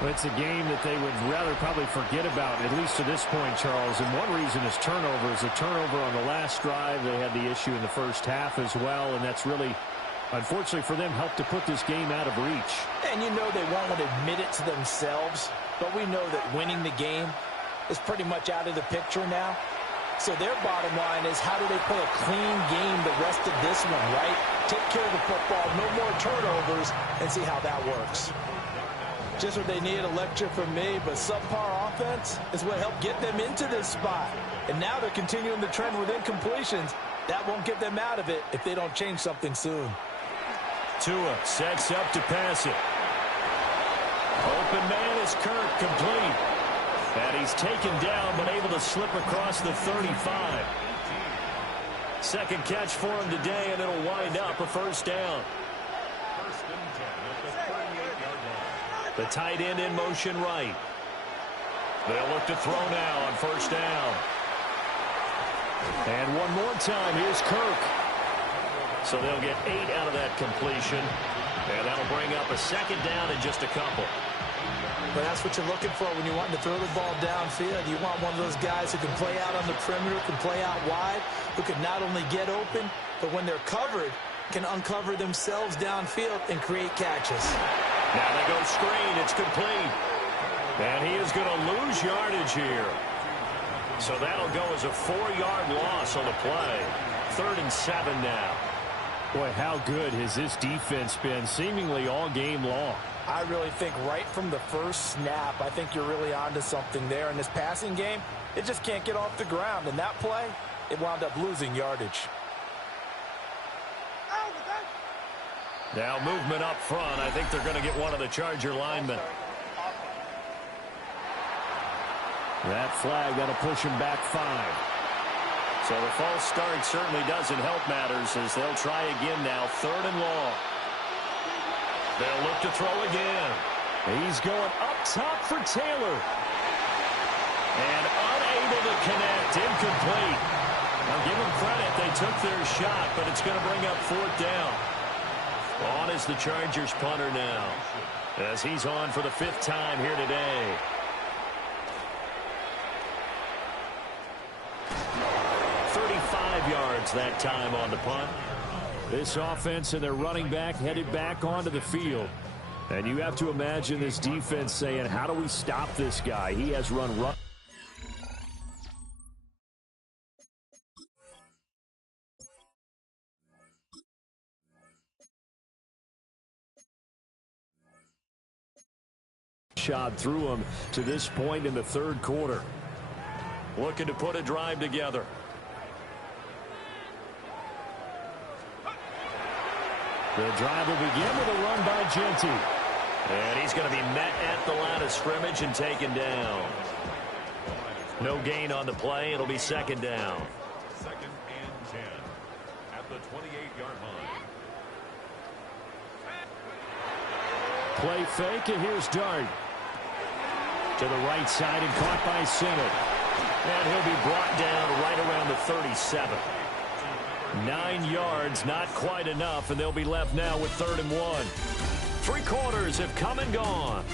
Well, it's a game that they would rather probably forget about, at least to this point, Charles. And one reason is turnovers. A turnover on the last drive. They had the issue in the first half as well, and that's really, unfortunately for them, helped to put this game out of reach. And you know they won't want to admit it to themselves, but we know that winning the game is pretty much out of the picture now. So their bottom line is, how do they play a clean game the rest of this one, right? Take care of the football, no more turnovers, and see how that works. Just what they need, a lecture from me, but subpar offense is what helped get them into this spot. And now they're continuing the trend with incompletions. That won't get them out of it if they don't change something soon. Tua sets up to pass it. Open man is Kirk, complete. And he's taken down, but able to slip across the 35. 2nd catch for him today, and it'll wind up a 1st down. The tight end in motion right. They'll look to throw now on 1st down. And one more time, here's Kirk. So they'll get 8 out of that completion. And that'll bring up a 2nd down in just a couple. But that's what you're looking for when you want to throw the ball downfield. You want one of those guys who can play out on the perimeter, can play out wide, who can not only get open, but when they're covered, can uncover themselves downfield and create catches. Now they go screen. It's complete. And he is going to lose yardage here. So that'll go as a 4-yard loss on the play. 3rd and 7 now. Boy, how good has this defense been seemingly all game long? I really think right from the first snap, I think you're really onto something there. In this passing game, it just can't get off the ground. And that play, it wound up losing yardage. Now movement up front. I think they're going to get one of the Charger linemen. That flag, that'll push him back 5. So the false start certainly doesn't help matters as they'll try again now. 3rd and long. They'll look to throw again. He's going up top for Taylor. And unable to connect. Incomplete. Now give them credit. They took their shot, but it's going to bring up 4th down. On is the Chargers punter now, as he's on for the 5th time here today. Yards that time on the punt. This offense and their running back headed back onto the field. And you have to imagine this defense saying, how do we stop this guy? He has run. Shot through him to this point in the 3rd quarter. Looking to put a drive together. The drive will begin with a run by Genty. And he's going to be met at the line of scrimmage and taken down. No gain on the play. It'll be second down. 2nd and 10 at the 28-yard line. Play fake, and here's Dart. To the right side and caught by Simmons. And he'll be brought down right around the 37. 9 yards, not quite enough, and they'll be left now with 3rd and 1. 3 quarters have come and gone.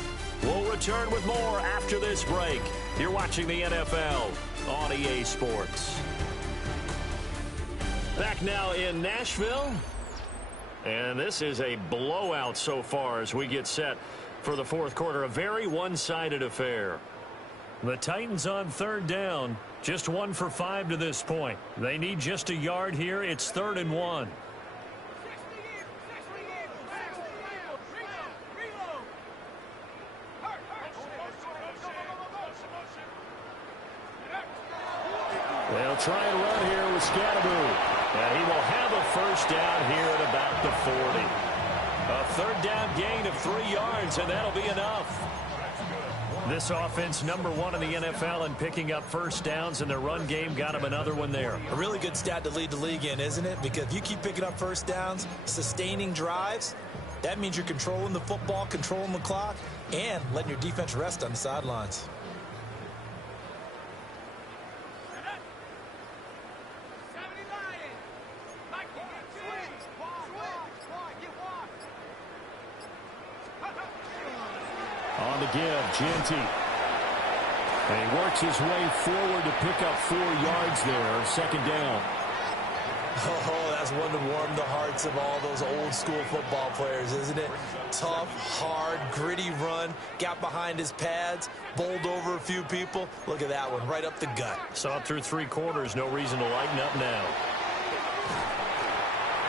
We'll return with more after this break. You're watching the NFL on EA Sports. Back now in Nashville. And this is a blowout so far as we get set for the 4th quarter. A very one-sided affair. The Titans on 3rd down. Just 1 for 5 to this point. They need just a yard here. It's 3rd and 1. They'll try and run here with Scatteroo. And he will have a first down here at about the 40. A 3rd down gain of 3 yards, and that'll be enough. This offense, number 1 in the NFL in picking up first downs, and their run game got him another one there. A really good stat to lead the league in, isn't it? Because if you keep picking up first downs, sustaining drives, that means you're controlling the football, controlling the clock, and letting your defense rest on the sidelines. On the give, Genty. And he works his way forward to pick up 4 yards there. 2nd down. Oh, that's one to warm the hearts of all those old school football players, isn't it? Tough, hard, gritty run. Got behind his pads, bowled over a few people. Look at that one, right up the gut. Saw it through 3 quarters. No reason to lighten up now.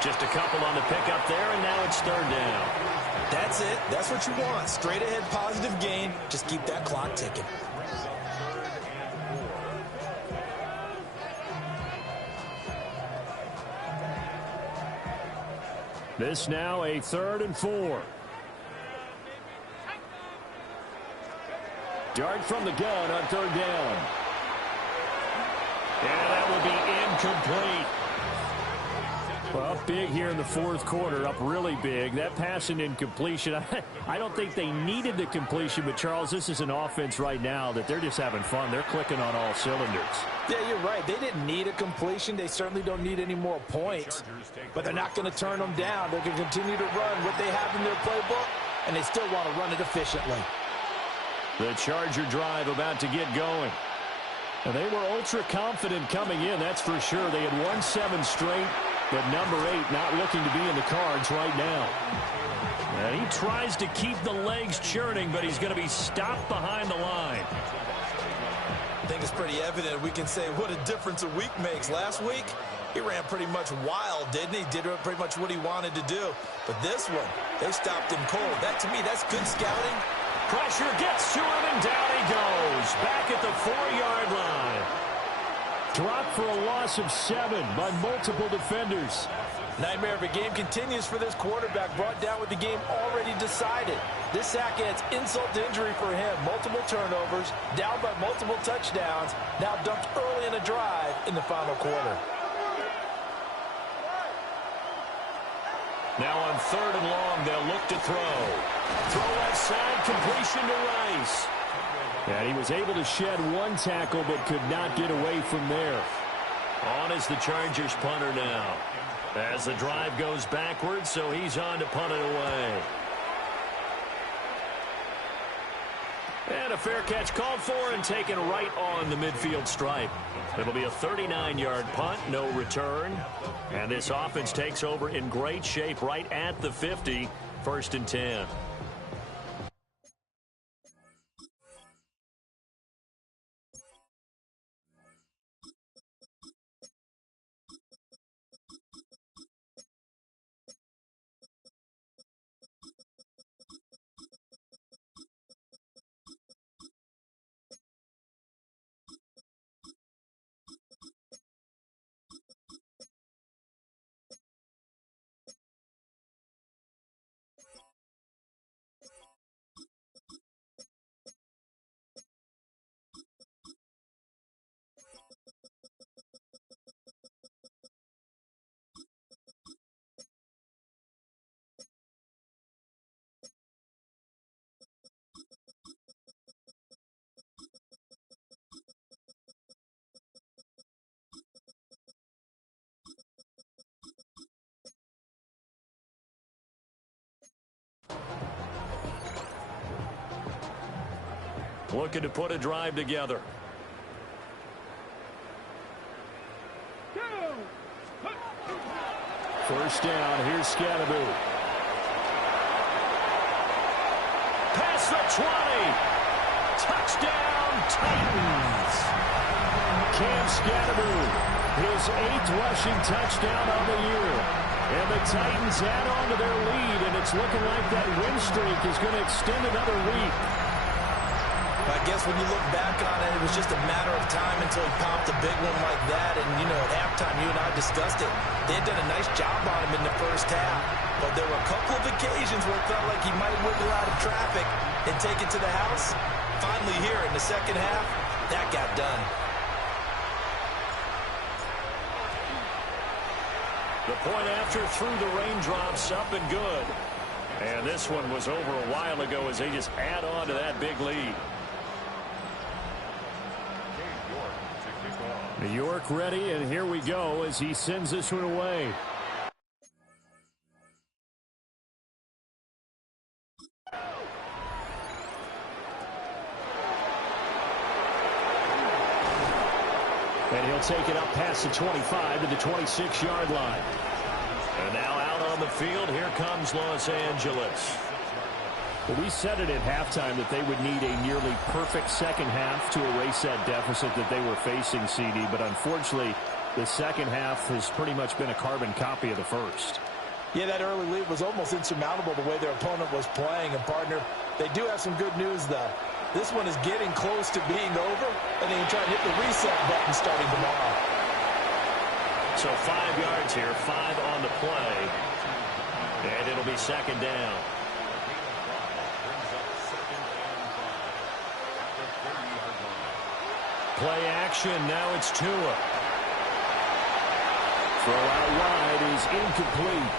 Just a couple on the pickup there, and now it's 3rd down. That's it. That's what you want. Straight ahead, positive gain. Just keep that clock ticking. This now a 3rd and 4. Dart from the gun on 3rd down. And that will be incomplete. Well, up big here in the 4th quarter, up really big. That pass and incompletion, I don't think they needed the completion, but Charles, this is an offense right now that they're just having fun. They're clicking on all cylinders. Yeah, you're right. They didn't need a completion. They certainly don't need any more points, but they're not going to turn them down. They're going to continue to run what they have in their playbook, and they still want to run it efficiently. The Charger drive about to get going. And they were ultra confident coming in, that's for sure. They had won 7 straight. But number 8 not looking to be in the cards right now. And he tries to keep the legs churning, but he's going to be stopped behind the line. I think it's pretty evident. We can say what a difference a week makes. Last week, he ran pretty much wild, didn't he? Did pretty much what he wanted to do. But this one, they stopped him cold. That, to me, that's good scouting. Pressure gets to him, and down he goes. Back at the 4-yard line. Dropped for a loss of 7 by multiple defenders. Nightmare of a game continues for this quarterback, brought down with the game already decided. This sack adds insult to injury for him. Multiple turnovers, down by multiple touchdowns, now dumped early in a drive in the final quarter. Now on 3rd and long, they'll look to throw. Throw left side, completion to Rice. And he was able to shed 1 tackle, but could not get away from there. On is the Chargers punter now. As the drive goes backwards, so he's on to punt it away. And a fair catch called for and taken right on the midfield stripe. It'll be a 39-yard punt, no return. And this offense takes over in great shape right at the 50, 1st and 10. looking to put a drive together. First down, here's Scatteroo. Past the 20. Touchdown, Titans. Cam Scatteroo, his 8th rushing touchdown of the year. And the Titans add on to their lead, and it's looking like that win streak is going to extend another week. I guess when you look back on it, it was just a matter of time until he popped a big one like that. And, you know, at halftime, you and I discussed it. They had done a nice job on him in the first half. But there were a couple of occasions where it felt like he might wiggle out of traffic and take it to the house. Finally here in the second half, that got done. The point after through the raindrops, up and good. And this one was over a while ago as they just add on to that big lead. New York ready, and here we go as he sends this one away. And he'll take it up past the 25 to the 26-yard line. And now out on the field, here comes Los Angeles. Well, we said it at halftime that they would need a nearly perfect second half to erase that deficit that they were facing, CD. But unfortunately, the second half has pretty much been a carbon copy of the first. Yeah, that early lead was almost insurmountable the way their opponent was playing. And, partner, they do have some good news, though. This one is getting close to being over, and they can try to hit the reset button starting tomorrow. So 5 yards here, 5 on the play. And it'll be second down. Play action, now it's Tua. Throw out wide is incomplete.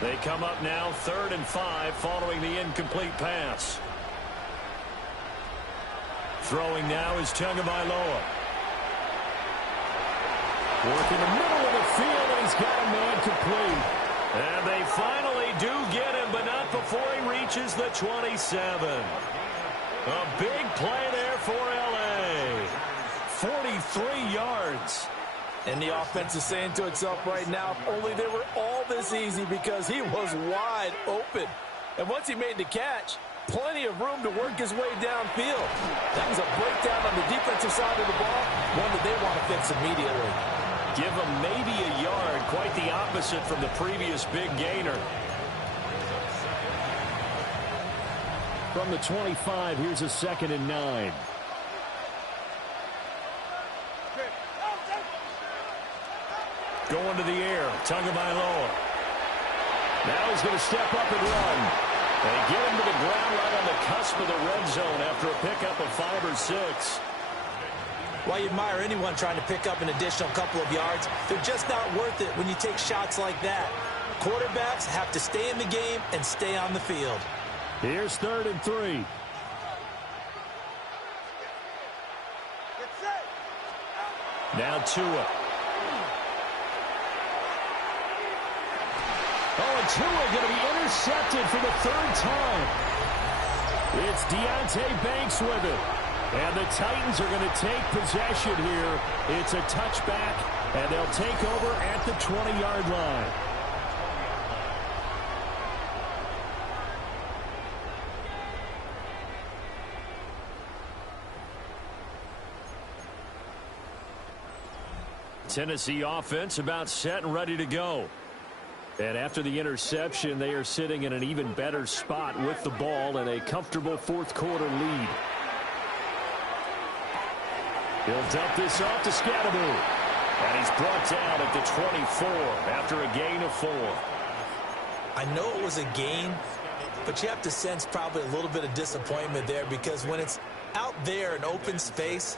They come up now 3rd and 5 following the incomplete pass. Throwing now is Tagovailoa. Work in the middle of the field, and he's got a man complete. And they finally do get him, but not before he reaches the 27. A big play there for L.A. 43 yards. And the offense is saying to itself right now, if only they were all this easy, because he was wide open. And once he made the catch, plenty of room to work his way downfield. That was a breakdown on the defensive side of the ball, one that they want to fix immediately. Give him maybe a yard, quite the opposite from the previous big gainer. From the 25, here's a 2nd and 9. Going to the air, Tagovailoa. Now he's going to step up and run. They get him to the ground right on the cusp of the red zone after a pickup of 5 or 6. Well, you admire anyone trying to pick up an additional couple of yards. They're just not worth it when you take shots like that. Quarterbacks have to stay in the game and stay on the field. Here's 3rd and 3. Now Tua. Oh, and Tua going to be intercepted for the 3rd time. It's Deonte Banks with it. And the Titans are going to take possession here. It's a touchback, and they'll take over at the 20-yard line. Tennessee offense about set and ready to go. And after the interception, they are sitting in an even better spot with the ball and a comfortable 4th quarter lead. He'll dump this off to Scatteroo. And he's brought down at the 24 after a gain of 4. I know it was a gain, but you have to sense probably a little bit of disappointment there, because when it's out there in open space,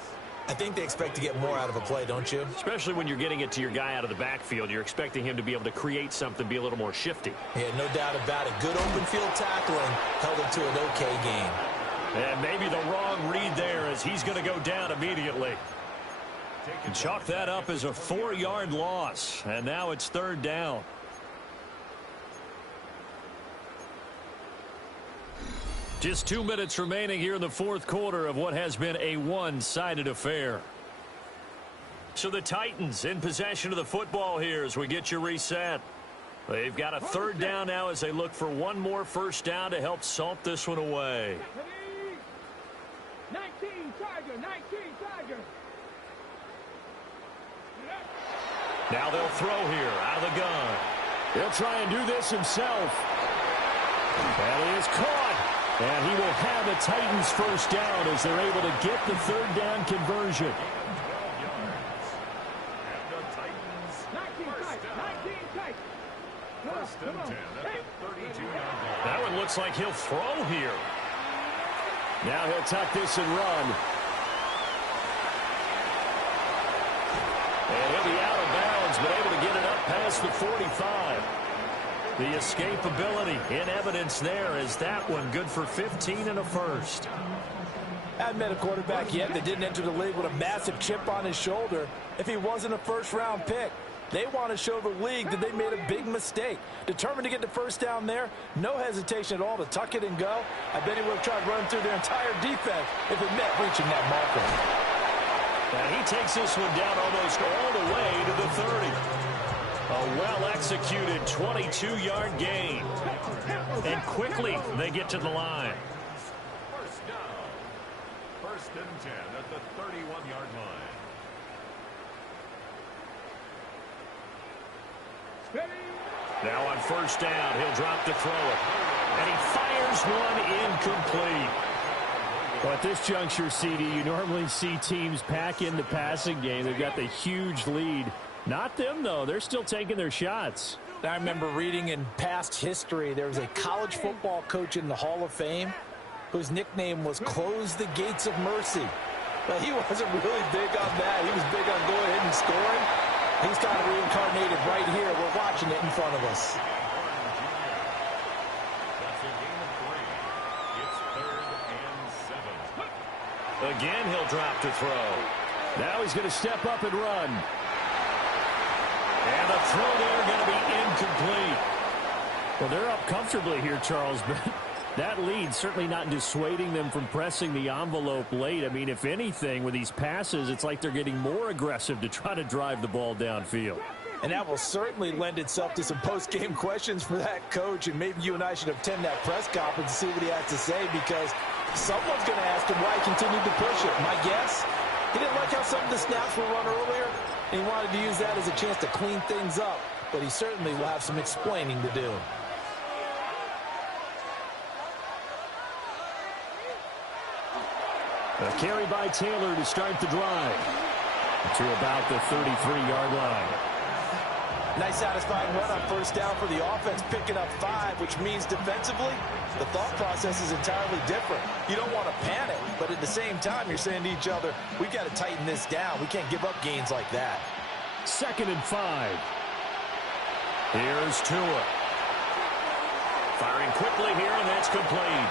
I think they expect to get more out of a play, don't you? Especially when you're getting it to your guy out of the backfield. You're expecting him to be able to create something, be a little more shifty. Yeah, no doubt about it. Good open field tackling held him to an okay game. And maybe the wrong read there, as he's going to go down immediately. Chalk that up as a 4-yard loss, and now it's 3rd down. Just 2 minutes remaining here in the 4th quarter of what has been a one-sided affair. So the Titans in possession of the football here as we get you reset. They've got a 3rd down now as they look for one more first down to help salt this one away. 19 Tiger, 19 Tiger. Now they'll throw here out of the gun. He'll try and do this himself. That is caught. And he will have a Titans first down as they're able to get the 3rd down conversion. 12 yards. And the Titans first and 10 at the 32-yard line. That one looks like he'll throw here. Now he'll tuck this and run. And he'll be out of bounds, but able to get it up past the 45. The escapability in evidence there is that one good for 15 and a first. Hadn't met a quarterback yet that didn't enter the league with a massive chip on his shoulder if he wasn't a first-round pick. They want to show the league that they made a big mistake. Determined to get the first down there, no hesitation at all to tuck it and go. I bet he would have tried running through their entire defense if it meant reaching that marker. And he takes this one down almost all the way to the 30. A well-executed 22-yard gain. And quickly they get to the line. First down. First and 10 at the 31-yard line. Now on first down, he'll drop to throw it. And he fires one incomplete. Well, at this juncture, CD, you normally see teams pack in the passing game. They've got the huge lead. Not them, though. They're still taking their shots. I remember reading in past history, there was a college football coach in the Hall of Fame whose nickname was Close the Gates of Mercy. But he wasn't really big on that. He was big on going ahead and scoring. He's kind of reincarnated right here. We're watching it in front of us. That's a gain of 3. It's 3rd and 7. Again, he'll drop to throw. Now he's going to step up and run. And the throw there going to be incomplete. Well, they're up comfortably here, Charles, but that lead certainly not dissuading them from pressing the envelope late. I mean, if anything, with these passes, it's like they're getting more aggressive to try to drive the ball downfield. And that will certainly lend itself to some post-game questions for that coach, and maybe you and I should attend that press conference and see what he has to say, because someone's going to ask him why he continued to push it. My guess, he didn't like how some of the snaps were run earlier, and he wanted to use that as a chance to clean things up, but he certainly will have some explaining to do. A carry by Taylor to start the drive to about the 33-yard line. Nice satisfying run on first down for the offense, picking up 5, which means defensively, the thought process is entirely different. You don't want to panic, but at the same time, you're saying to each other, we've got to tighten this down. We can't give up gains like that. 2nd and 5. Here's Tua. Firing quickly here, and that's complete.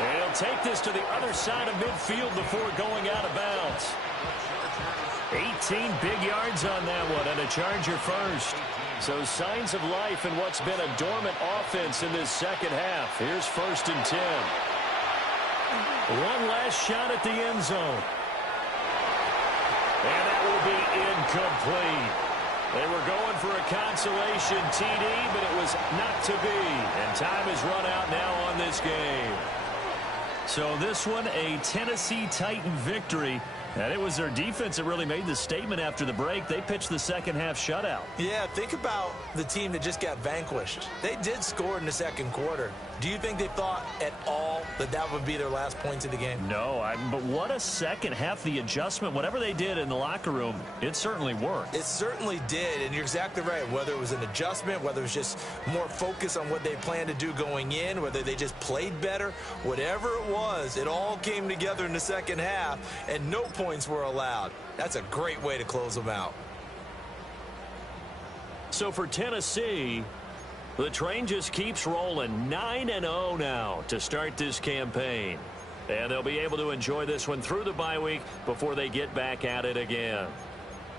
And he'll take this to the other side of midfield before going out of bounds. 18 big yards on that one, and a Charger first. So signs of life in what's been a dormant offense in this second half. Here's 1st and 10. One last shot at the end zone. And that will be incomplete. They were going for a consolation TD, but it was not to be. And time has run out now on this game. So this one, a Tennessee Titan victory. And it was their defense that really made the statement after the break. They pitched the second half shutout. Yeah, think about the team that just got vanquished. They did score in the second quarter. Do you think they thought at all that that would be their last points of the game? No, but what a second half. The adjustment, whatever they did in the locker room, it certainly worked. It certainly did, and you're exactly right. Whether it was an adjustment, whether it was just more focus on what they planned to do going in, whether they just played better, whatever it was, it all came together in the second half, and no points were allowed. That's a great way to close them out. So for Tennessee, the train just keeps rolling. 9-0 now to start this campaign. And they'll be able to enjoy this one through the bye week before they get back at it again.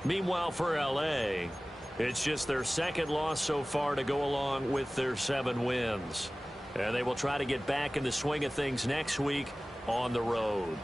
Meanwhile, for LA, it's just their second loss so far to go along with their 7 wins. And they will try to get back in the swing of things next week on the road.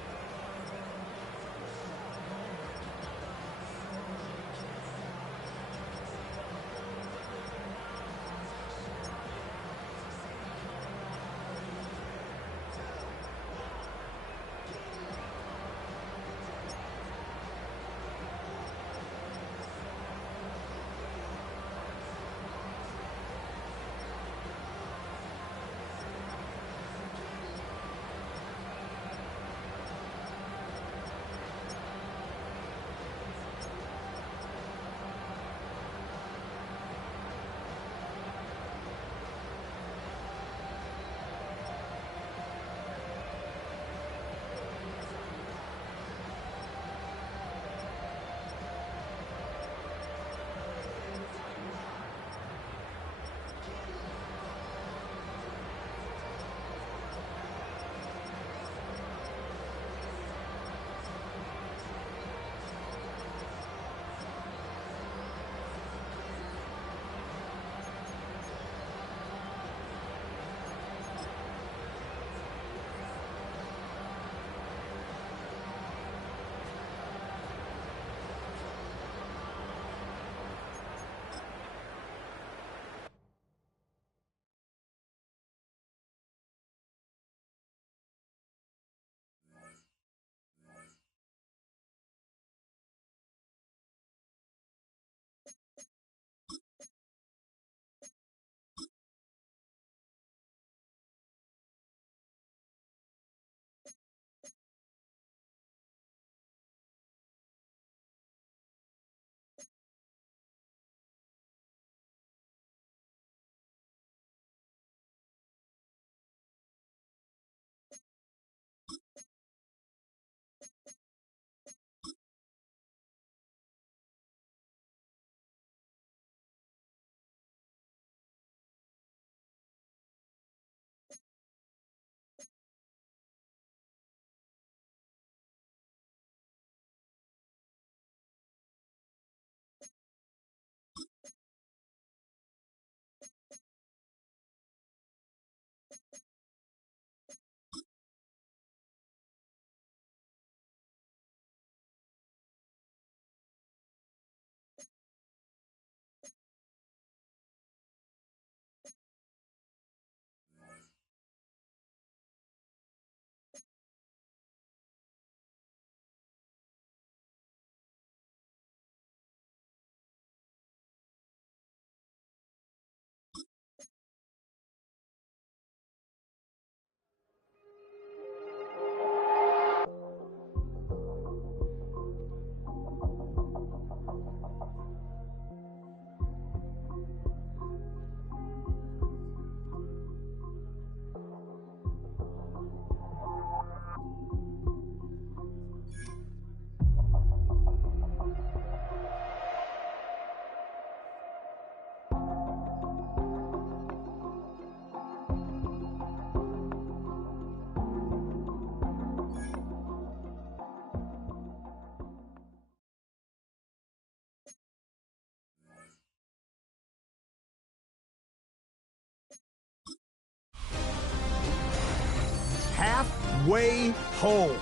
Halfway home.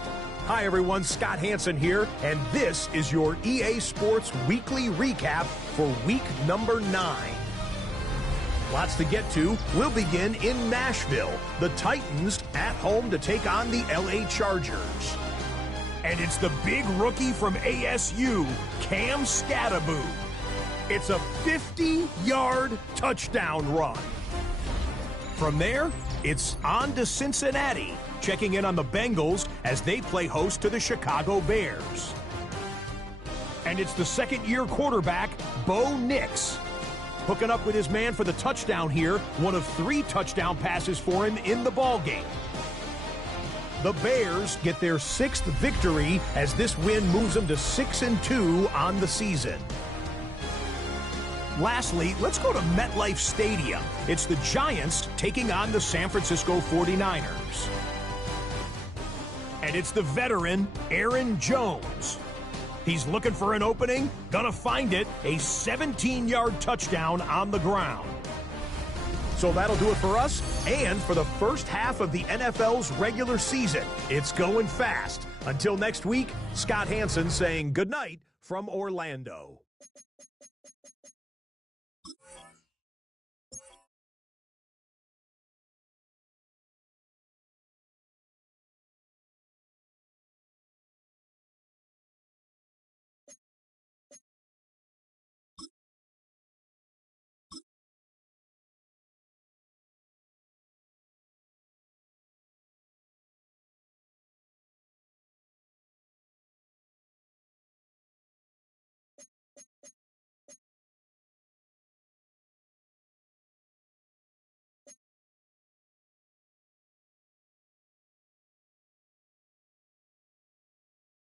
Hi everyone, Scott Hansen here, and this is your EA Sports Weekly Recap for week number 9. Lots to get to. We'll begin in Nashville. The Titans at home to take on the LA Chargers. And it's the big rookie from ASU, Cam Scattaboo. It's a 50-yard touchdown run. From there, it's on to Cincinnati, checking in on the Bengals as they play host to the Chicago Bears. And it's the second-year quarterback, Bo Nix, hooking up with his man for the touchdown here, one of 3 touchdown passes for him in the ballgame. The Bears get their 6th victory as this win moves them to 6-2 on the season. Lastly, let's go to MetLife Stadium. It's the Giants taking on the San Francisco 49ers. And it's the veteran, Aaron Jones. He's looking for an opening, gonna find it, a 17-yard touchdown on the ground. So that'll do it for us and for the first half of the NFL's regular season. It's going fast. Until next week, Scott Hansen saying goodnight from Orlando.